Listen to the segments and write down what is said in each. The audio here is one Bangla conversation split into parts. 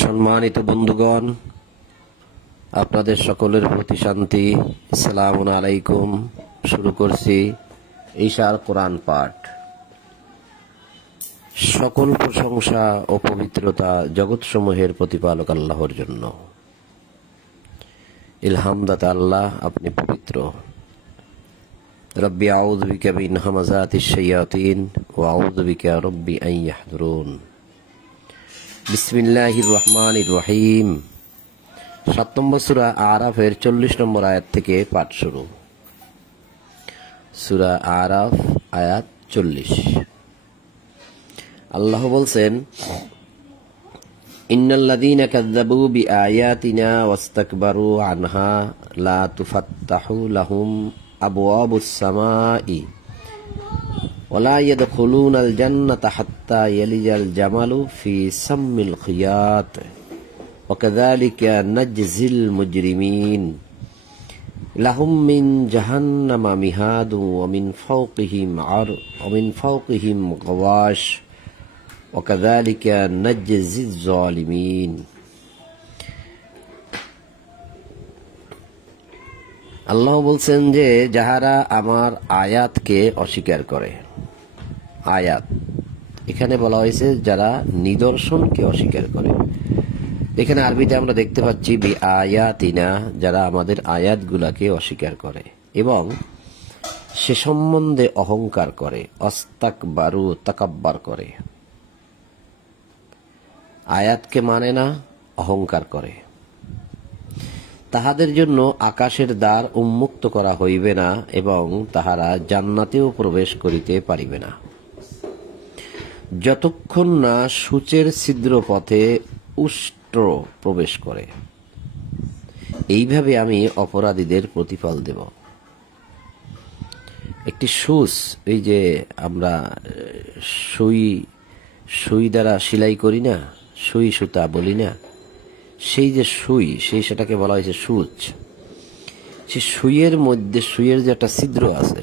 সম্মানিত বন্ধুগণ, আপনাদের সকলের প্রতি শান্তি। আসসালামু আলাইকুম। শুরু করছি ঈশার কোরআন পাঠ। সকল প্রশংসা ও পবিত্রতা জগৎসমূহের প্রতিপালক আল্লাহর জন্য। ইলহামদাতা আল্লাহ, আপনি পবিত্র। রব্বি আউযু বিকা মিন হামাযাতিশ শায়াতিন ওয়া আউযু বিকা রব্বি আন ইয়াহদুরুন। বিসমিল্লাহির রহমানির রহিম। 7 নম্বর সূরা আরাফের 40 নম্বর আয়াত থেকে পাঠ শুরু। সূরা আরাফ আয়াত 40। আল্লাহ বলছেন, ইন্নাল্লাযীনা কাযযাবু বিআয়াতিনা ওয়াস্তাকবারু আনহা লা তুফাত্তাহু লাহুম আবওয়াবুস সামাই ওয়ালা ইয়াদখুলুনাল জান্নাতা হাত্তা ইয়ালিজাল জামালু ফি সাম্মিল খিয়াত ওয়াকাযালিকা নাজজিল মুজরিমিন লাহুম মিন জাহান্নামা মিহাদু ওয়া মিন ফাওকিহিম গাওয়াশ ওয়াকাযালিকা নাজজিজ যালিমিন। আল্লাহ বলছেন যে যাহারা আমার আয়াতকে অস্বীকার করে। আয়াত এখানে বলা হয়েছে যারা নিদর্শনকে অস্বীকার করে। এখানে আরবিতে আমরা দেখতে পাচ্ছি বি আয়াতিনা, যারা আমাদের আয়াতগুলাকে অস্বীকার করে এবং সে সম্বন্ধে অহংকার করে, অস্তাকবারু তাকাব্বার করে। আয়াতকে মানে না, অহংকার করে। তাহাদের জন্য আকাশের দ্বার উন্মুক্ত করা হইবে না এবং তাহারা জান্নাতেও প্রবেশ করিতে পারিবে না, যতক্ষণ না সূচের ছিদ্র পথে উষ্ট্র প্রবেশ করে। এইভাবে আমি অপরাধীদের প্রতিফল দেব। একটি সূচ, এই যে আমরা সুই দ্বারা সেলাই করি না, সুই সুতা বলি না, সেই যে সুই, সেটাকে বলা হয়েছে সূচ। সেই সুইয়ের মধ্যে, সুইয়ের যে একটা ছিদ্র আছে,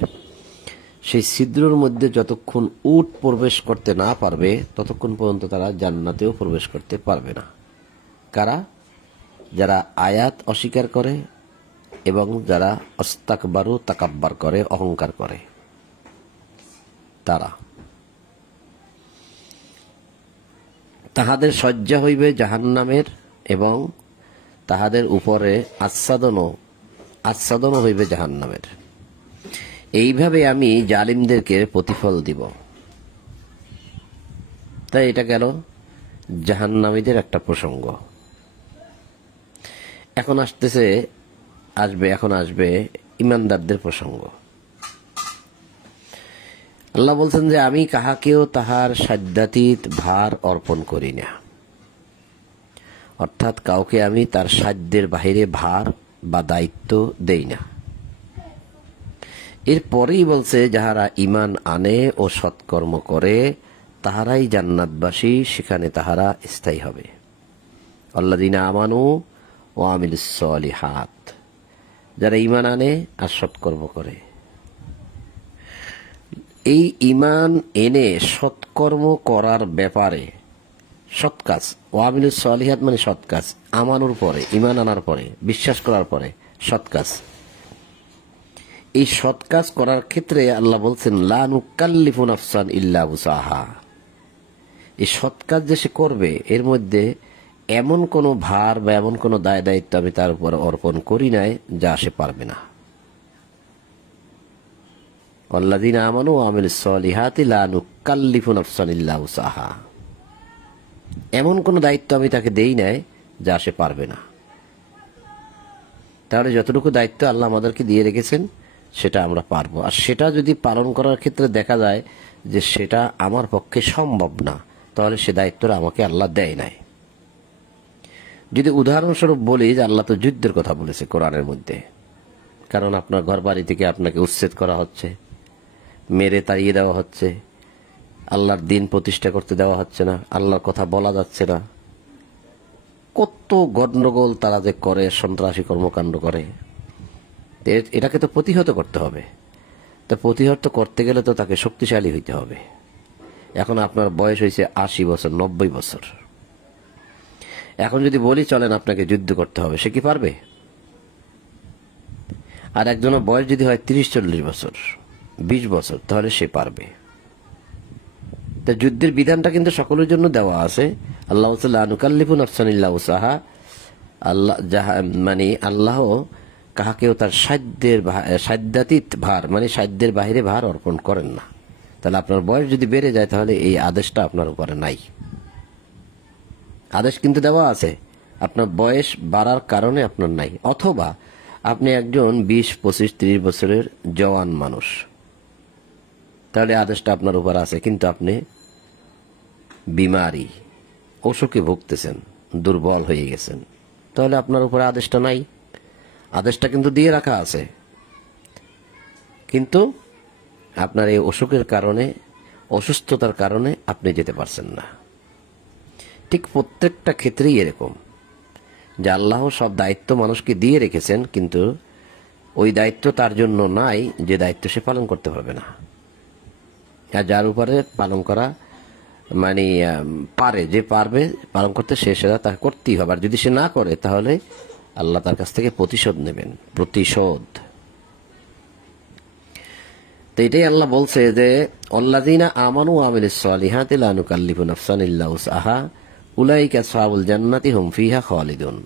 সেই ছিদ্রের মধ্যে যতক্ষণ উট প্রবেশ করতে না পারবে ততক্ষণ পর্যন্ত তারা জান্নাতেও প্রবেশ করতে পারবে না। কারা? যারা আয়াত অস্বীকার করে এবং যারা অস্তাকবারু তাকাব্বার করে, অহংকার করে, তারা। তাহাদের শয্যা হইবে জাহান্নামের এবং তাহাদের উপরে আচ্ছাদনও হইবে জাহান্নামের। এইভাবে আমি জালিমদেরকে প্রতিফল দিব। তাই এটা গেল জাহান্নামীদের একটা প্রসঙ্গ। এখন আসবে ইমানদারদের প্রসঙ্গ। আল্লাহ বলছেন যে আমি কাহাকেও তাহার সাধ্যাতীত ভার অর্পণ করি না, অর্থাৎ কাউকে আমি তার সাধ্যের বাহিরে ভার বা দায়িত্ব দেই না। এরপরেই বলছে যাহারা ঈমান আনে ও সৎকর্ম করে তাহারাই জান্নাতবাসী, সেখানে তাহারা স্থায়ী হবে। আল্লাযীনা আমানু ওয়া আমিলুস সলিহাত, যারা ঈমান আনে আর সৎকর্ম করে। এই ঈমান এনে সৎকর্ম করার ব্যাপারে, সৎ কাজ, ওয়া আমিলুস সলিহাত মানে সৎ কাজ, আমানুর পরে, ঈমান আনার পরে, বিশ্বাস করার পরে সৎ কাজ। এই সৎ কাজ করার ক্ষেত্রে আল্লাহ বলছেন লা নুকাল্লিফু নাফসান ইল্লা উসাহা। এই সৎ কাজ যে সে করবে এর মধ্যে এমন কোনো ভার বা এমন কোনো দায় দায়িত্ব আমি তার উপর অর্পণ করি নাই যা সে পারবে না। আল্লাযীনা আমানু ওয়া আমিলুস সলিহাতি লা নুকাল্লিফু নাফসান ইল্লা উসাহা। এমন কোনো দায়িত্ব আমি তাকে দেই নাই যা সে পারবে না। তাহলে যতটুকু দায়িত্ব আল্লাহ আমাদেরকে দিয়ে রেখেছেন সেটা আমরা পারবো। আর সেটা যদি পালন করার ক্ষেত্রে দেখা যায় যে সেটা আমার পক্ষে সম্ভব না, তাহলে সে দায়িত্বটা আমাকে আল্লাহ দেয় নাই। যদি উদাহরণস্বরূপ বলি যে আল্লাহ তো যুদ্ধের কথা বলেছে কোরআনের মধ্যে, কারণ আপনার ঘর বাড়ি থেকে আপনাকে উচ্ছেদ করা হচ্ছে, মেরে তাড়িয়ে দেওয়া হচ্ছে, আল্লাহর দিন প্রতিষ্ঠা করতে দেওয়া হচ্ছে না, আল্লাহর কথা বলা যাচ্ছে না, কত গন্ডগোল তারা যে করে, সন্ত্রাসী কর্মকাণ্ড করে, এটাকে তো প্রতিহত করতে হবে। তা প্রতিহত করতে গেলে তো তাকে শক্তিশালী হইতে হবে। এখন আপনার বয়স হয়েছে 80 বছর, 90 বছর। এখন যদি বলি চলেন আপনাকে যুদ্ধ করতে হবে, সে কি পারবে? আর একজনের বয়স যদি হয় 30-40 বছর, 20 বছর, তাহলে সে পারবে। তা যুদ্ধের বিধানটা কিন্তু সকলের জন্য দেওয়া আছে। আল্লাহ লা নুকাল্লিফু নাফসান ইল্লা উসাহা, আল্লাহ মানে আল্লাহ কাহাকেও তার সাধ্যাতীত ভার, মানে সাধ্যের বাহিরে ভার অর্পণ করেন না। তাহলে আপনার বয়স যদি বেড়ে যায় তাহলে এই আদেশটা আপনার উপরে নাই। আদেশ কিন্তু দেওয়া আছে, আপনার বয়স বাড়ার কারণে আপনার নাই। অথবা আপনি একজন 20, 25, 30 বছরের জওয়ান মানুষ, তাহলে আদেশটা আপনার উপর আছে, কিন্তু আপনি বিমারি, অসুখে ভুগতেছেন, দুর্বল হয়ে গেছেন, তাহলে আপনার উপরে আদেশটা নাই। আদেশটা কিন্তু দিয়ে রাখা আছে, কিন্তু আপনার এই অসুখের কারণে, অসুস্থতার কারণে আপনি যেতে পারছেন না। ঠিক প্রত্যেকটা ক্ষেত্রেই এরকম যে আল্লাহ সব দায়িত্ব মানুষকে দিয়ে রেখেছেন, কিন্তু ওই দায়িত্ব তার জন্য নাই যে দায়িত্ব সে পালন করতে পারবে না। আর যার উপরে পালন করা মানে পারে, যে পারবে পালন করতে, সেটা তাকে করতেই হবে। আর যদি সে না করে তাহলে আল্লাহ তার কাছ থেকে প্রতিশোধ নেবেন, প্রতিশোধ। তো এটাই আল্লাহ বলছে যে আল্লাযীনা আমানু ওয়া আমিলুস সালিহাতি লা নুকাল্লিফু নাফসান ইল্লা উসআহা উলাইকা আসহাবুল জান্নাতি হুম ফিহা খালিদুন।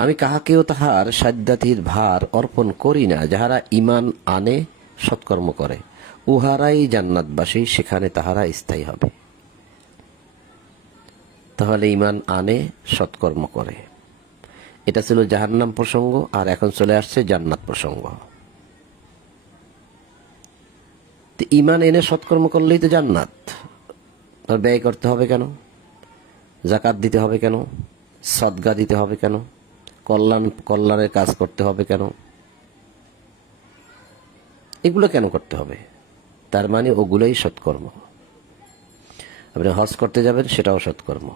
আমি কাহাকেও তাহার সাধ্যাতীত ভার অর্পণ করি না, যাহারা ঈমান আনে, সৎকর্ম করে, উহারাই জান্নাতবাসী, সেখানে তাহারা স্থায়ী হবে। তাহলে ঈমান আনে, সৎকর্ম করে, এটা ছিল জাহান্নাম প্রসঙ্গ, আর এখন চলে আসছে জান্নাত প্রসঙ্গ। ঈমান এনে সৎকর্ম করলেই তো জান্নাত। আর ব্যয় করতে হবে কেন? যাকাত দিতে হবে কেন? সদকা দিতে হবে কেন? কল্যাণের কাজ করতে হবে কেন? এগুলো কেন করতে হবে? তার মানে ওগুলোই সৎকর্ম। আপনি হজ করতে যাবেন, সেটাও সৎকর্ম।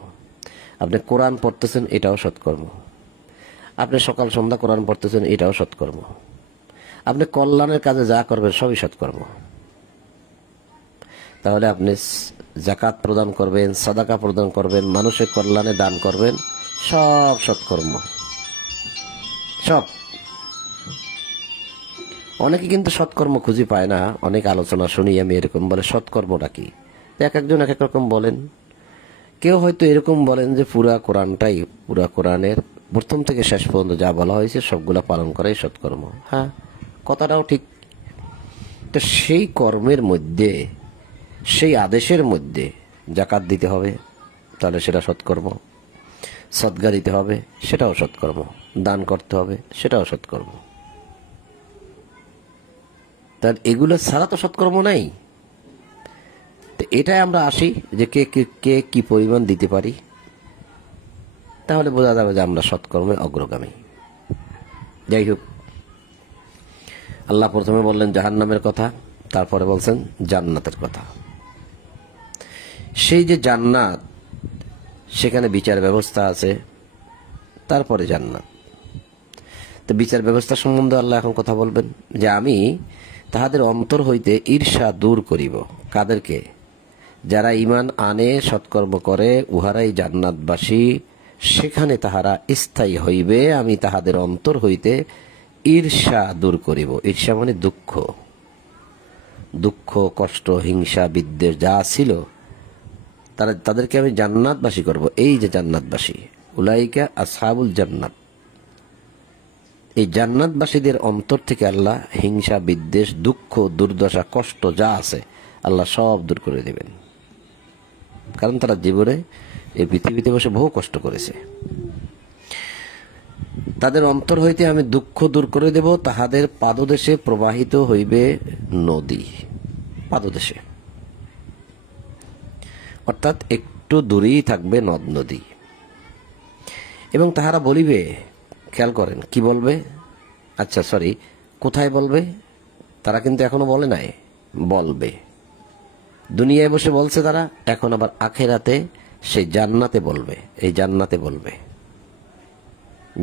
আপনি কোরআন পড়তেছেন, এটাও সৎকর্ম। আপনি সকাল সন্ধ্যা কোরআন পড়তেছেন, এটাও সৎকর্ম। আপনি কল্যাণের কাজে যা করবেন সবই সৎকর্ম। তাহলে আপনি যাকাত প্রদান করবেন, সাদাকা প্রদান করবেন, মানুষের কল্যাণে দান করবেন, সব সৎকর্ম, সব। অনেকে কিন্তু সৎকর্ম খুঁজে পায় না। অনেক আলোচনা শুনি আমি এরকম, বলে সৎকর্মটা কি? এক একজন এক এক রকম বলেন। কেউ হয়তো এরকম বলেন যে পুরা কোরআনের প্রথম থেকে শেষ পর্যন্ত যা বলা হয়েছে সবগুলা পালন করাই সৎকর্ম। হ্যাঁ, কথাটাও ঠিক। তো সেই কর্মের মধ্যে, সেই আদেশের মধ্যে যাকাত দিতে হবে, তাহলে সেটা সৎকর্ম। সদকা দিতে হবে, সেটাও সৎকর্ম। দান করতে হবে, সেটাও সৎকর্ম। তার এগুলো ছাড়া তো সৎকর্ম নাই। তো এটাই আমরা আসি যে কে কি পরিমাণ দিতে পারি, তাহলে বোঝা যাবে যে আমরা সৎকর্মে অগ্রগামী। যাই হোক, আল্লাহ প্রথমে বললেন জাহান্নামের কথা, তারপরে বলছেন জান্নাতের কথা। সেই যে জান্নাত, সেখানে বিচার ব্যবস্থা আছে, তারপরে জান্নাত। তো বিচার ব্যবস্থা সম্বন্ধে আল্লাহ এখন কথা বলবেন যে আমি তাহাদের অন্তর হইতে ঈর্ষা দূর করিব। কাদেরকে? যারা ঈমান আনে, সৎকর্ম করে, উহারাই জান্নাতবাসী, সেখানে তাহারা স্থায়ী হইবে। আমি তাহাদের অন্তর হইতে ঈর্ষা দূর করিব। ঈর্ষা মানে দুঃখ, কষ্ট, হিংসা, বিদ্বেষ যা ছিল তাদেরকে আমি জান্নাতবাসী করব। এই যে জান্নাতবাসী, উলাইকা আসহাবুল জান্নাত, এই জান্নাতবাসীদের অন্তর থেকে আল্লাহ হিংসা, বিদ্বেষ, দুঃখ, দুর্দশা, কষ্ট যা আছে আল্লাহ সব দূর করে দিবেন। কারণ তারা জীবনে এই পৃথিবীতে বসে বহু কষ্ট করেছে। তাদের অন্তর হইতে আমি দুঃখ দূর করে দেব। তাহাদের পাদদেশে প্রবাহিত হইবে নদী। পাদদেশে অর্থাৎ একটু দূরেই থাকবে নদ নদী। এবং তাহারা বলিবে, খেয়াল করেন কি বলবে, আচ্ছা সরি, কোথায় বলবে? তারা কিন্তু এখনো বলে নাই, বলবে। দুনিয়ায় বসে বলছে তারা, এখন আবার আখেরাতে সেই জান্নাতে বলবে। এই জান্নাতে বলবে,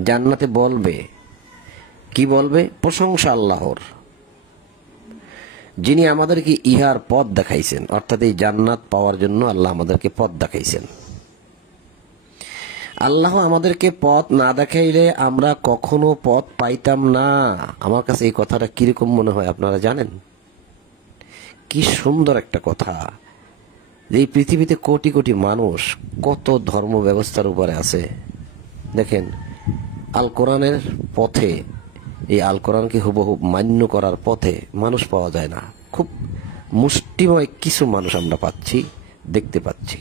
জান্নাতে বলবে। কি বলবে? প্রশংসা আল্লাহর, যিনি আমাদেরকে ইহার পথ দেখাইছেন, অর্থাৎ এই জান্নাত পাওয়ার জন্য আল্লাহ আমাদেরকে পথ দেখাইছেন। আল্লাহ আমাদেরকে পথ না দেখাইলে আমরা কখনো পথ পাইতাম না। আমার কাছে এই কথাটা কিরকম মনে হয় আপনারা জানেন? কি সুন্দর একটা কথা। এই পৃথিবীতে কোটি কোটি মানুষ কত ধর্ম ব্যবস্থার উপরে আছে। দেখেন, আল কোরআনের পথে, এই আল কোরআনকে হুবহু মান্য করার পথে মানুষ পাওয়া যায় না। খুব মুষ্টিময় কিছু মানুষ আমরা পাচ্ছি, দেখতে পাচ্ছি।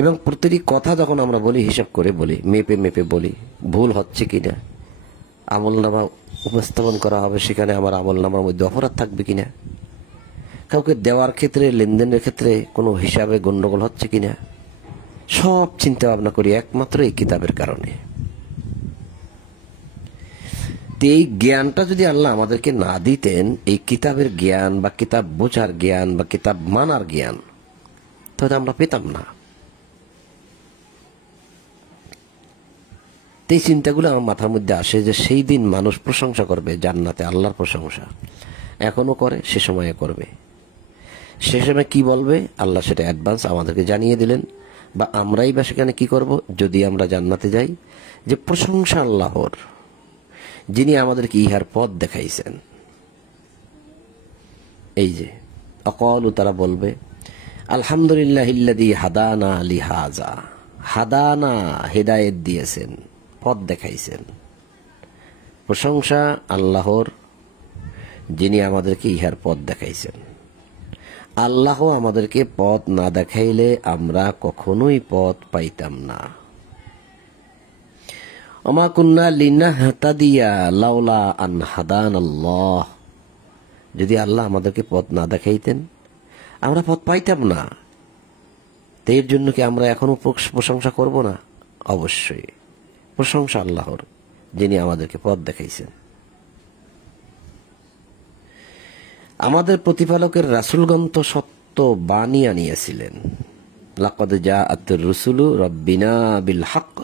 এবং প্রতিটি কথা যখন আমরা বলি, হিসাব করে বলি, মেপে মেপে বলি, ভুল হচ্ছে কিনা, আমলনামা উপস্থাপন করা হবে, সেখানে আমার আমলনামার মধ্যে অপরাধ থাকবে কিনা, কাউকে দেওয়ার ক্ষেত্রে, লেনদেনের ক্ষেত্রে কোনো হিসাবে গন্ডগোল হচ্ছে কিনা, সব চিন্তা ভাবনা করি একমাত্র এই কিতাবের কারণে। এই জ্ঞানটা যদি আল্লাহ আমাদেরকে না দিতেন, এই কিতাবের জ্ঞান বা কিতাব বোঝার জ্ঞান বা কিতাব মানার জ্ঞান, তাহলে আমরা পেতাম না। এই চিন্তাগুলো আমার মাথার মধ্যে আসে যে সেই দিন মানুষ প্রশংসা করবে জান্নাতে, আল্লাহর প্রশংসা এখনো করে, সে সময়ে করবে। সে সময় কি বলবে আল্লাহ সেটা অ্যাডভান্স আমাদেরকে জানিয়ে দিলেন। বা আমরাই বা সেখানে কি করব যদি আমরা জান্নাতে যাই? যে প্রশংসা আল্লাহর, যিনি আমাদেরকে ইহার পথ দেখাইছেন। এই যে অকলু, তারা বলবে আলহামদুলিল্লাহিল্লাযী হাদানা লিহাযা, হাদানা হেদায়েত দিয়েছেন, পথ দেখাইছেন। প্রশংসা আল্লাহর, যিনি আমাদেরকে ইহার পথ দেখাইছেন। আল্লাহ আমাদেরকে পথ না দেখাইলে আমরা কখনোই পথ পাইতাম না। ওমা কুন্না লিনাহতাদিয়া লাউলা আন হাদানাল্লাহ, যদি আল্লাহ আমাদেরকে পথ না দেখাইতেন আমরা পথ পাইতাম না। এর জন্য কি আমরা এখনো প্রশংসা করব না? অবশ্যই প্রশংসা আল্লাহর, যিনি আমাদেরকে পথ দেখাইছেন। আমাদের প্রতিপালকের রাসূলগণ তো সত্য বাণী আনিয়েছিলেন। লাকাদ জাআতুর রুসুলু রাব্বিনা বিল হক,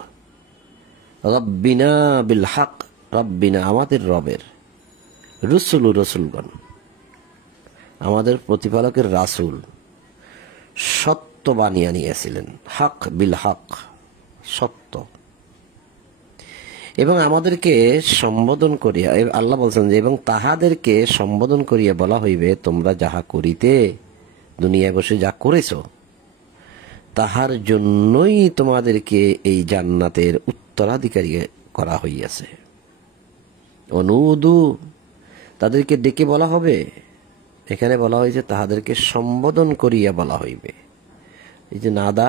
রব্বিনা বিল হক, রব্বিনা আমাদের রবের, রুসুলু রসুলগণ, আমাদের প্রতিপালকের রাসূল সত্য বাণী আনিয়েছিলেন। হক বিল হক, সত্য। এবং আমাদেরকে সম্বোধন করিয়া, আল্লাহ বলছেন যে এবং তাহাদেরকে সম্বোধন করিয়া বলা হইবে, তোমরা যাহা করিতে, দুনিয়ায় বসে যা করেছ, তাহার জন্যই তোমাদেরকে এই জান্নাতের উত্তরাধিকারী করা হইয়াছে। অনুদু, তাদেরকে ডেকে বলা হবে। এখানে বলা হয়েছে তাহাদেরকে সম্বোধন করিয়া বলা হইবে। এই যে নাদা,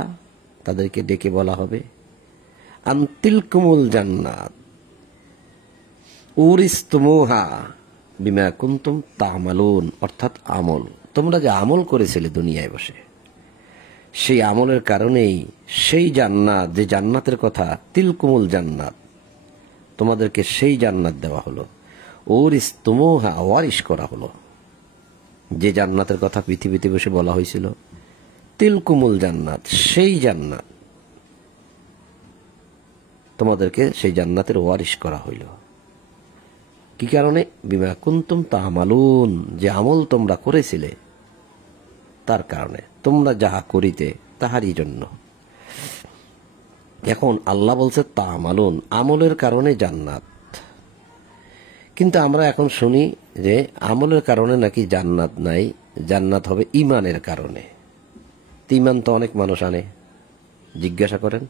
তাদেরকে ডেকে বলা হবে আনতিলকুমুল জান্নাত উরিসতুমুহা বিমা কুনতুম তা'মালুন, অর্থাৎ আমল, তোমরা যে আমল করেছিলে দুনিয়ায় বসে, সেই আমলের কারণেই সেই জান্নাত, যে জান্নাতের কথা, তিলকুমুল জান্নাত, তোমাদেরকে সেই জান্নাত দেওয়া হলো। উরিসতুমুহা, ওয়ারিশ করা হলো। যে জান্নাতের কথা পৃথিবীতে বসে বলা হয়েছিল, তিলকুমুল জান্নাত, সেই জান্নাত, তোমাদেরকে সেই জান্নাতের ওয়ারিশ করা হইল। কি কারণে? বিমা কুনতুম তা'মালুন, যে আমল তোমরা করেছিলে তার কারণে, তোমরা যাহা করিতে তাহারই জন্য। এখন আল্লাহ বলছে তা'মালুন, আমলের কারণে জান্নাত। কিন্তু আমরা এখন শুনি যে আমলের কারণে নাকি জান্নাত নাই, জান্নাত হবে ঈমানের কারণে। ঈমান তো অনেক মানুষ আনে, জিজ্ঞাসা করেন,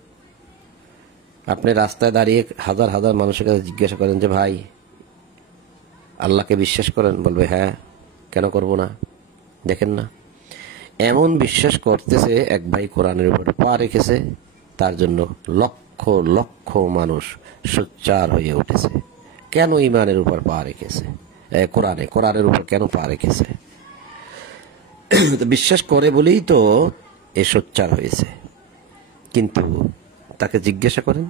আপনি রাস্তায় দাঁড়িয়ে হাজার হাজার মানুষের কাছে জিজ্ঞাসা করেন যে ভাই আল্লাহকে বিশ্বাস করেন? বলবে হ্যাঁ, কেন করব না? দেখেন না, এমন বিশ্বাস করতেছে এক ভাই কোরআনের উপর পা রেখেছে, তার জন্য লক্ষ লক্ষ মানুষ সোচ্চার হয়ে উঠেছে। কেন ঈমানের উপর পা রেখেছে? কোরআনের উপর কেন পা রেখেছে? বিশ্বাস করে বলেই তো এ সোচ্চার হয়েছে, কিন্তু তাকে জিজ্ঞাসা করেন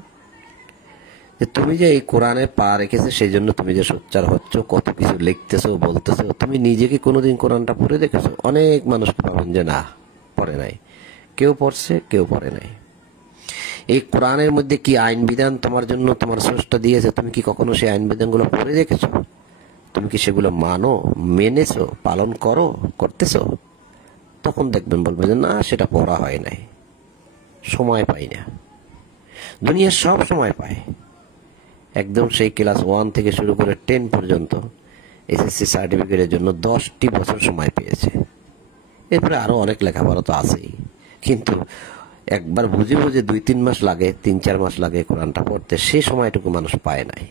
যে তুমি যে এই কোরআনে পা রেখেছে সেই জন্য তুমি যে সোচ্চার হচ্ছ, কত কিছু লিখতেছো বলতেছো, তুমি নিজেকে কোনোদিন কোরআনটা পড়ে দেখেছো? অনেক মানুষকে পাবেন যে না, পড়ে নাই। কেউ পড়ছে, কেউ পড়ে নাই। এই কোরআনের মধ্যে কি আইন বিধান তোমার জন্য তোমার স্রষ্টা দিয়েছে, তুমি কি কখনো সেই আইন বিধানগুলো পড়ে দেখেছো? তুমি কি সেগুলো মানো, মেনেছো, পালন করতেছো? তখন দেখবেন বলবে যে না, সেটা পড়া হয় নাই, সময় পাই না। দুনিয়ার সব সময় পায়, একদম সেই ক্লাস 1 থেকে শুরু করে 10 পর্যন্ত এসএসসি সার্টিফিকেটের জন্য 10টি বছর সময় পেয়েছে। এরপরে আরো অনেক লেখাপড়া তো আছেই, কিন্তু একবার বুঝে বুঝে 2-3 মাস লাগে, 3-4 মাস লাগে কোরআনটা পড়তে, সে সময়টুকু মানুষ পায় নাই।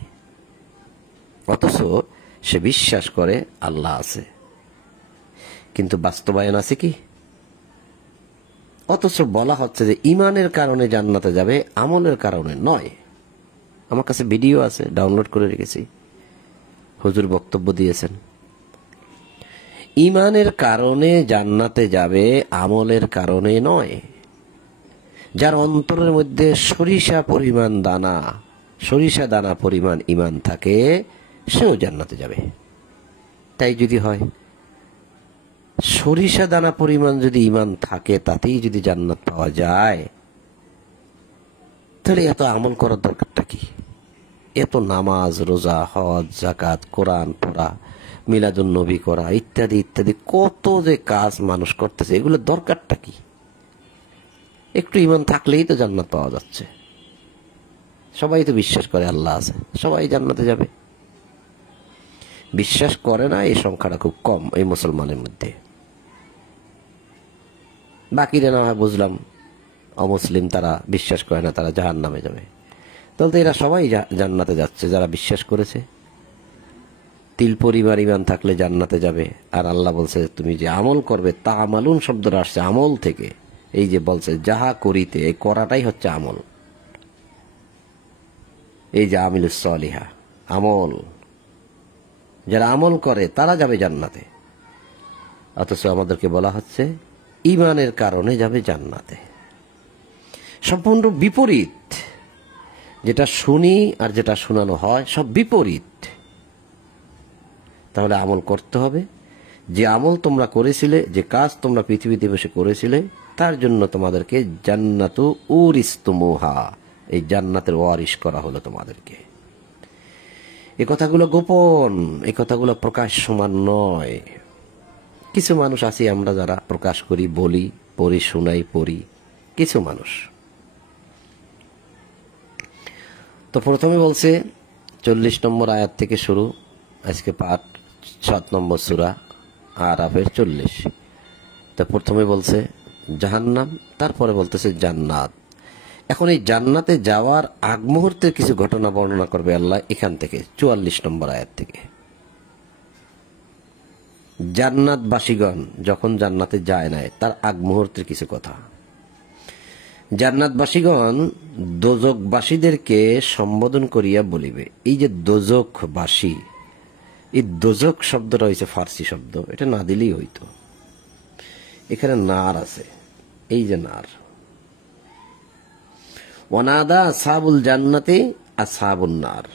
অথচ সে বিশ্বাস করে আল্লাহ আছে, কিন্তু বাস্তবায়ন আছে কি? অথচ বলা হচ্ছে যে ইমানের কারণে জান্নাতে যাবে, আমলের কারণে নয়। আমার কাছে ভিডিও আছে, ডাউনলোড করে রেখেছি, হুজুর বক্তব্য দিয়েছেন। ইমানের কারণে জান্নাতে যাবে, আমলের কারণে নয়। যার অন্তরের মধ্যে সরিষা দানা পরিমাণ ইমান থাকে, সেও জান্নাতে যাবে। তাই যদি হয়, সরিষা দানা পরিমাণ যদি ইমান থাকে, তাতেই যদি জান্নাত পাওয়া যায়, তাহলে এত আমল করার দরকারটা কি? এত নামাজ, রোজা, হজ, যাকাত, কোরআন পড়া, মিলাদুন নবী করা, ইত্যাদি ইত্যাদি কত যে কাজ মানুষ করতেছে, এগুলো দরকারটা কি? একটু ইমান থাকলেই তো জান্নাত পাওয়া যাচ্ছে। সবাই তো বিশ্বাস করে আল্লাহ আছে, সবাই জান্নাতে যাবে। বিশ্বাস করে না এই সংখ্যাটা খুব কম এই মুসলমানের মধ্যে। বাকিরা না হয় বুঝলাম অমুসলিম, তারা বিশ্বাস করে না, তারা জাহান্নামে যাবে। তাহলে তো এরা সবাই জান্নাতে যাচ্ছে যারা বিশ্বাস করেছে। তিল পরিমাণ ইমান থাকলে জান্নাতে যাবে। আর আল্লাহ বলছে তুমি যে আমল করবে, তা আমালুন শব্দটা আসছে আমল থেকে। এই যে বলছে যাহা করিতে, এই করাটাই হচ্ছে আমল। এই যে আমিলুস সলিহা, আমল, যারা আমল করে তারা যাবে জান্নাতে। অথচ আমাদেরকে বলা হচ্ছে ইমানের কারণে যাবে জান্নাতে। সম্পূর্ণ বিপরীত। যেটা শুনি আর যেটা শোনানো হয় সব বিপরীত। তাহলে আমল করতে হবে। যে আমল তোমরা করেছিলে, যে কাজ তোমরা পৃথিবীতে বসে করেছিলে, তার জন্য তোমাদেরকে জান্নাতু উরিস্তুমুহা, এই জান্নাতের ওয়ারিশ করা হলো তোমাদেরকে। এ কথাগুলো গোপন, এই কথাগুলো প্রকাশ সমান নয়। কিছু মানুষ আছি আমরা যারা প্রকাশ করি, বলি, পড়ি, শোনাই, পড়ি, কিছু মানুষ। তো প্রথমে বলছে 40 নম্বর আয়াত থেকে শুরু, আজকে পাঠ 7 নম্বর সূরা আরাফের 40। তো প্রথমে বলছে জাহান্নাম, তারপরে বলতেছে জান্নাত। এখন এই জান্নাতে যাওয়ার আগ মুহূর্তের কিছু ঘটনা বর্ণনা করবে আল্লাহ এখান থেকে 44 নম্বর আয়াত থেকে। জান্নাতবাসীগণ যখন জান্নাতে যায় নাই, তার আগ মুহূর্তের কিছু কথা। জান্নাতবাসীগণ দোজকবাসীদেরকে সম্বোধন করিয়া বলিবে। এই যে দোজকবাসী, এই দোজক শব্দটা হয়েছে ফার্সি শব্দ, এটা না দিলেই হইতো। এখানে নার আছে, এই যে নার। ওয়ানাদা আসহাবুল জান্নাতি আসহাবুন নার,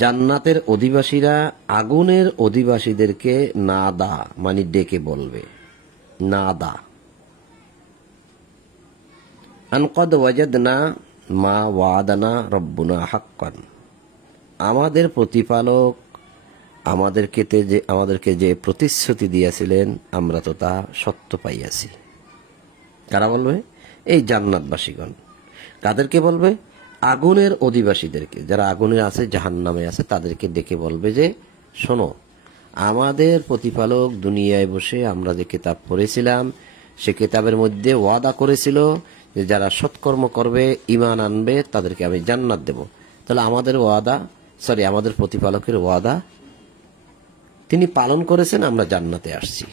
জান্নাতের অধিবাসীরা আগুনের অধিবাসীদেরকে নাদা মানে ডেকে বলবে। নাদা আনকদ ওয়াজাদনা মা ওয়াদানা রব্বুনা হাক্কান, আমাদের প্রতিপালক আমাদেরকে যে প্রতিশ্রুতি দিয়েছিলেন আমরা তো তা সত্য পাইয়াছি। কারা বলবে? এই জান্নাতবাসীগণ। কাদেরকে বলবে? আগুনের অধিবাসীদেরকে, যারা আগুনে আছে, জাহান্নামে আছে, তাদেরকে ডেকে বলবে যে শোনো, আমাদের প্রতিপালক দুনিয়ায় বসে আমরা যে কিতাব পড়েছিলাম, সে কিতাবের মধ্যে ওয়াদা করেছিল যে যারা সৎকর্ম করবে, ঈমান আনবে, তাদেরকে আমি জান্নাত দেব। তাহলে আমাদের প্রতিপালকের ওয়াদা তিনি পালন করেছেন, আমরা জান্নাতে আসছি।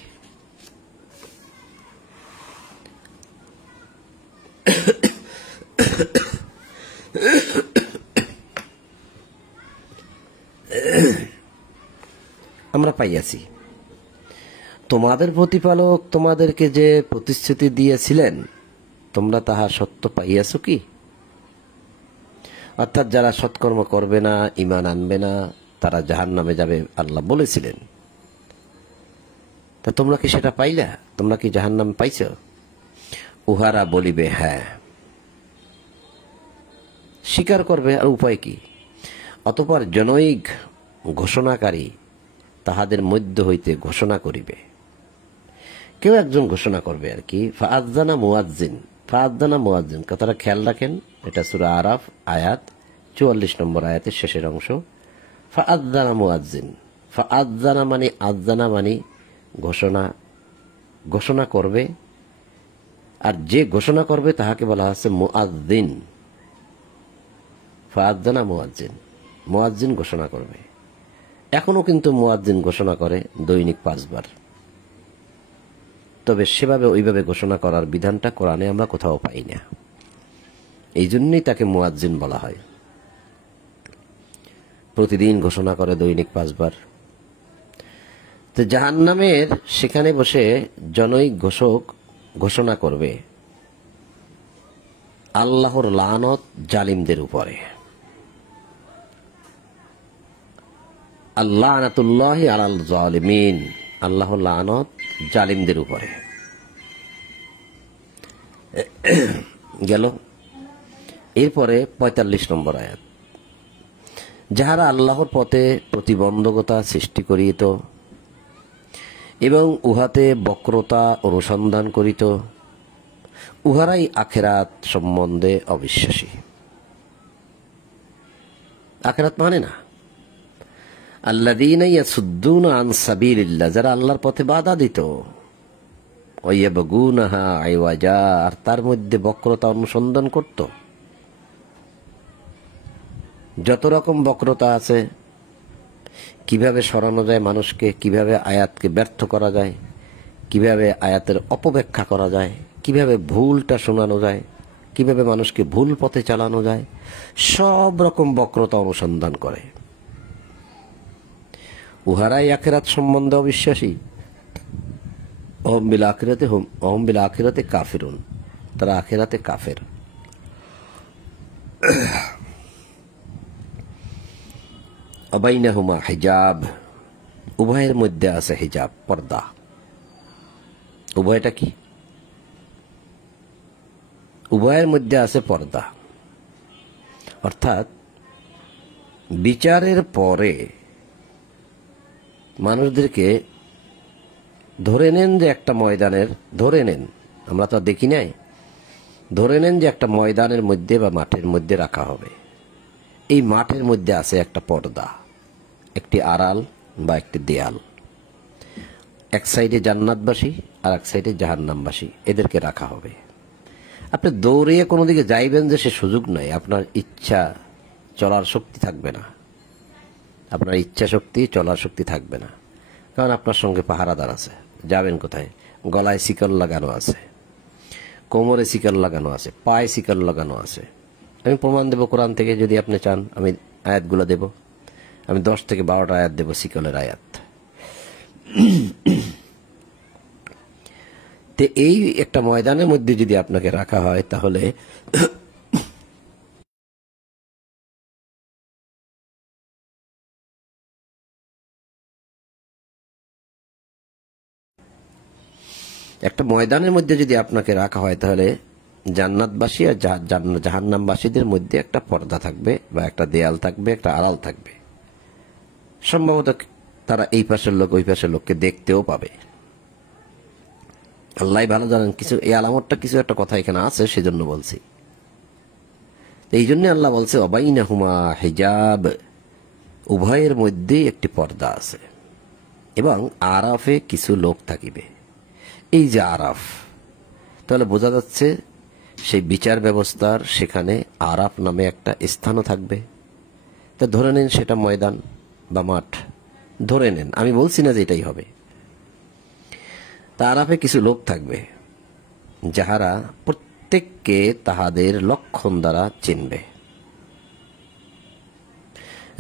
আমরা পাইয়াছি। তোমাদের প্রতিপালক তোমাদেরকে যে প্রতিশ্রুতি দিয়েছিলেন তোমরা তাহা সত্য পাইয়াছ কি? অর্থাৎ যারা সৎকর্ম করবে না, ঈমান আনবে না, তারা জাহান্নামে যাবে আল্লাহ বলেছিলেন। তা তোমরা কি সেটা পাইলা? তোমরা কি জাহান্নাম পাইছ? উহারা বলিবে হ্যাঁ। স্বীকার করবে, আর উপায় কি? অতঃপর জনৈক ঘোষণাকারী তাহাদের মধ্য হইতে ঘোষণা করিবে, কেউ একজন ঘোষণা করবে আর কি। ফাআযানা মুয়াজ্জিন, ফাআযানা মুয়াজ্জিন কথাটা খেয়াল রাখেন, এটা সূরা আরাফ আয়াত 44 নম্বর আয়াতের শেষের অংশ। ফাআযানা মুয়াজ্জিন, ফাআযানা মানে আযানা মানে ঘোষণা, ঘোষণা করবে। আর যে ঘোষণা করবে তাহাকে বলা হচ্ছে মুয়াজ্জিন। ফাআযানা মুয়াজ্জিন, মুয়াজ্জিন ঘোষণা করবে। এখনো কিন্তু মুয়াজ্জিন ঘোষণা করে দৈনিক 5 বার, তবে সেভাবে ওইভাবে ঘোষণা করার বিধানটা কোরআনে আমরা কোথাও পাই না। এই জন্যই তাকে মুয়াজ্জিন বলা হয়। প্রতিদিন ঘোষণা করে দৈনিক 5 বার। তো জাহান্নামের সেখানে বসে জনৈক ঘোষক ঘোষণা করবে আল্লাহর লানত জালিমদের উপরে। আল্লাহনাতুল্লাহি আলাল জালিমিন, আল্লাহর লানত জালিমদের উপরে। গেল। এরপরে 45 নম্বর আয়াত। যাহারা আল্লাহর পথে প্রতিবন্ধকতা সৃষ্টি করিত এবং উহাতে বক্রতা অনুসন্ধান করিত, উহারাই আখিরাত সম্বন্ধে অবিশ্বাসী। আখিরাত মানে না। আল্লাযীনা ইয়াসুদ্দুনা আন সাবিলিল্লাহ, যারা আল্লাহর পথে বাধা দিত, ওয়া ইয়াবগুনাহা আইওয়াজা, আর তার মধ্যে বক্রতা অনুসন্ধান করত। যত রকম বক্রতা আছে, কিভাবে সরানো যায় মানুষকে, কিভাবে আয়াতকে ব্যর্থ করা যায়, কিভাবে আয়াতের অপব্যাখ্যা করা যায়, কিভাবে ভুলটা শোনানো যায়, কিভাবে মানুষকে ভুল পথে চালানো যায়, সব রকম বক্রতা অনুসন্ধান করে। উহারাই আখিরাত সম্বন্ধে অবিশ্বাসী। অহম বিল আখিরাতে কাফিরুন, তারা আখিরাতে কাফের। আবাইনাহুমা হিজাব, উভয়ের মধ্যে আছে হিজাব, পর্দা। উভয়টা কি? উভয়ের মধ্যে আছে পর্দা। অর্থাৎ বিচারের পরে মানুষদেরকে ধরে নেন যে একটা ময়দানের, ধরে নেন, আমরা তো দেখি নাই, ধরে নেন যে একটা ময়দানের মধ্যে বা মাঠের মধ্যে রাখা হবে। এই মাঠের মধ্যে আছে একটা পর্দা, একটি আড়াল বা একটি দেয়াল। এক সাইডে জান্নাতবাসী আর এক সাইডে জাহান্নামবাসী, এদেরকে রাখা হবে। আপনি দৌড়িয়ে কোনো দিকে যাইবেন যে সে সুযোগ নাই, আপনার ইচ্ছা চলার শক্তি থাকবে না, আপনার ইচ্ছা শক্তি চলার শক্তি থাকবে না, কারণ আপনার সঙ্গে পাহারাদার আছে। যাবেন কোথায়? গলায় শিকল লাগানো আছে, কোমরে শিকল লাগানো আছে, পায়ে শিকল লাগানো আছে। আমি প্রমাণ দেব কোরআন থেকে, যদি আপনি চান আমি আয়াতগুলো দেব। আমি 10 থেকে 12টা আয়াত দেব, শিকলের আয়াত। তো এই একটা ময়দানের মধ্যে যদি আপনাকে রাখা হয়, তাহলে একটা ময়দানের মধ্যে যদি আপনাকে রাখা হয়, তাহলে জান্নাতবাসী আর জাহান্নামবাসীদের মধ্যে একটা পর্দা থাকবে বা একটা দেয়াল থাকবে, একটা আড়াল থাকবে। সম্ভবত তারা এই পাশের লোক ওই পাশের লোককে দেখতেও পাবে। আল্লাহ ভালো জানেন। কিছু এই আলামতটা কিছু একটা কথা এখানে আছে, সেজন্য বলছি। এই জন্য আল্লাহ বলছে অবাইনাহুমা হিজাব, উভয়ের মধ্যেই একটি পর্দা আছে। এবং আরাফে কিছু লোক থাকিবে। এই যে আরাফ, তাহলে বোঝা যাচ্ছে সেই বিচার ব্যবস্থার সেখানে আরাফ নামে একটা স্থানও থাকবে। তা ধরে নেন সেটা ময়দান বা মাঠ, ধরে নেন, আমি বলছি না যে এটাই হবে। তা আরাফে কিছু লোক থাকবে যাহারা প্রত্যেককে তাহাদের লক্ষণ দ্বারা চিনবে।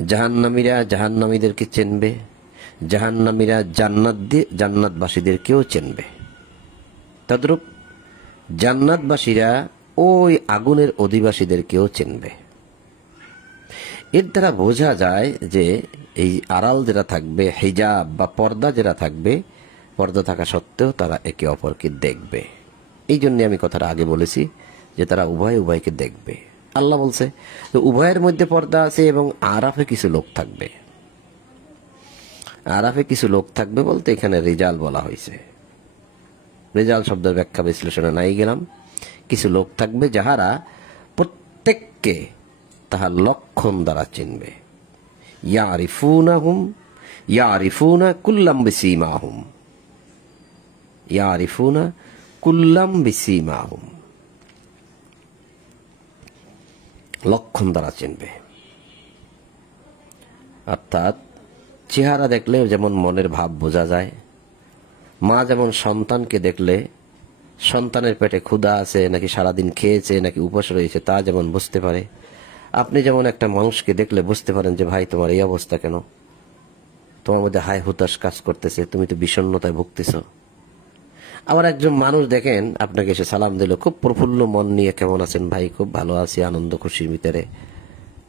জাহান্নামীরা জাহান্নামীদেরকে চিনবে, জাহান্নামীরা জান্নাতবাসীদেরকেও চিনবে, তদ্রূপ জান্নাতবাসীরা ওই আগুনের অধিবাসীদেরকেও চিনবে। এর দ্বারা বোঝা যায় যে এই আড়াল যেটা থাকবে, হিজাব বা পর্দা যেটা থাকবে, পর্দা থাকা সত্ত্বেও তারা একে অপরকে দেখবে। এই জন্য আমি কথাটা আগে বলেছি যে তারা উভয়কে দেখবে। আল্লাহ বলছে তো উভয়ের মধ্যে পর্দা আছে এবং আরাফে কিছু লোক থাকবে। আরাফে কিছু লোক থাকবে বলতে এখানে রিজাল বলা হয়েছে। রিজাল শব্দের ব্যাখ্যা বিশ্লেষণে নাই গেলাম। কিছু লোক থাকবে যাহারা প্রত্যেককে তাহার লক্ষণ দ্বারা চিনবে। ইয়ারিফুনা কুল্লাম বিসীমাহুম, ইয়ারিফুনা কুল্লাম বিসীমাহুম, লক্ষণ দ্বারা চিনবে। অর্থাৎ চেহারা দেখলে যেমন মনের ভাব বোঝা যায়, মা যেমন সন্তানকে দেখলে সন্তানের পেটে ক্ষুধা আছে নাকি সারাদিন খেয়েছে নাকি উপোস রয়েছে তা যেমন বুঝতে পারে, আপনি যেমন একটা মানুষকে দেখলে বুঝতে পারেন যে ভাই তোমার এই অবস্থা কেন, তোমার মধ্যে হায় হুতাশ কাজ করতেছে, তুমি তো বিষণ্ণতায় ভুগতেছ। আবার একজন মানুষ দেখেন আপনাকে এসে সালাম দিল, খুব প্রফুল্ল মন নিয়ে, কেমন আছেন ভাই, খুব ভালো আছি, আনন্দ খুশির ভিতরে,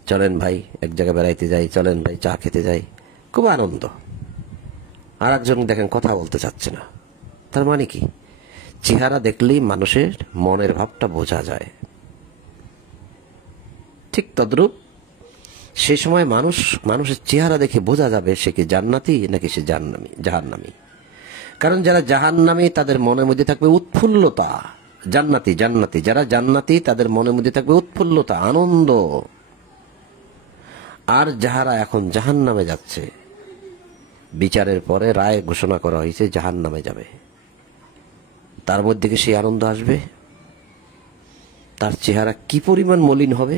চলেন ভাই এক জায়গায় বেড়াইতে যাই, চলেন ভাই চা খেতে যাই, খুব আনন্দ। আর একজন দেখেন কথা বলতে চাচ্ছে না। তার মানে কি, চেহারা দেখলেই মানুষের মনের ভাবটা বোঝা যায়। ঠিক তদ্রূপ সেই সময় মানুষের চেহারা দেখে বোঝা যাবে সে কি জান্নাতি নাকি সে জাহান্নামী। কারণ যারা জাহান্নামী তাদের মনের মধ্যে থাকবে উৎফুল্লতা, জান্নাতি যারা জান্নাতি তাদের মনের মধ্যে থাকবে উৎফুল্লতা, আনন্দ। আর যাহারা এখন জাহান্নামে যাচ্ছে, বিচারের পরে রায় ঘোষণা করা হয়েছে জাহান্নামে যাবে, তার মধ্যে কি সেই আনন্দ আসবে? তার চেহারা কি পরিমাণ মলিন হবে,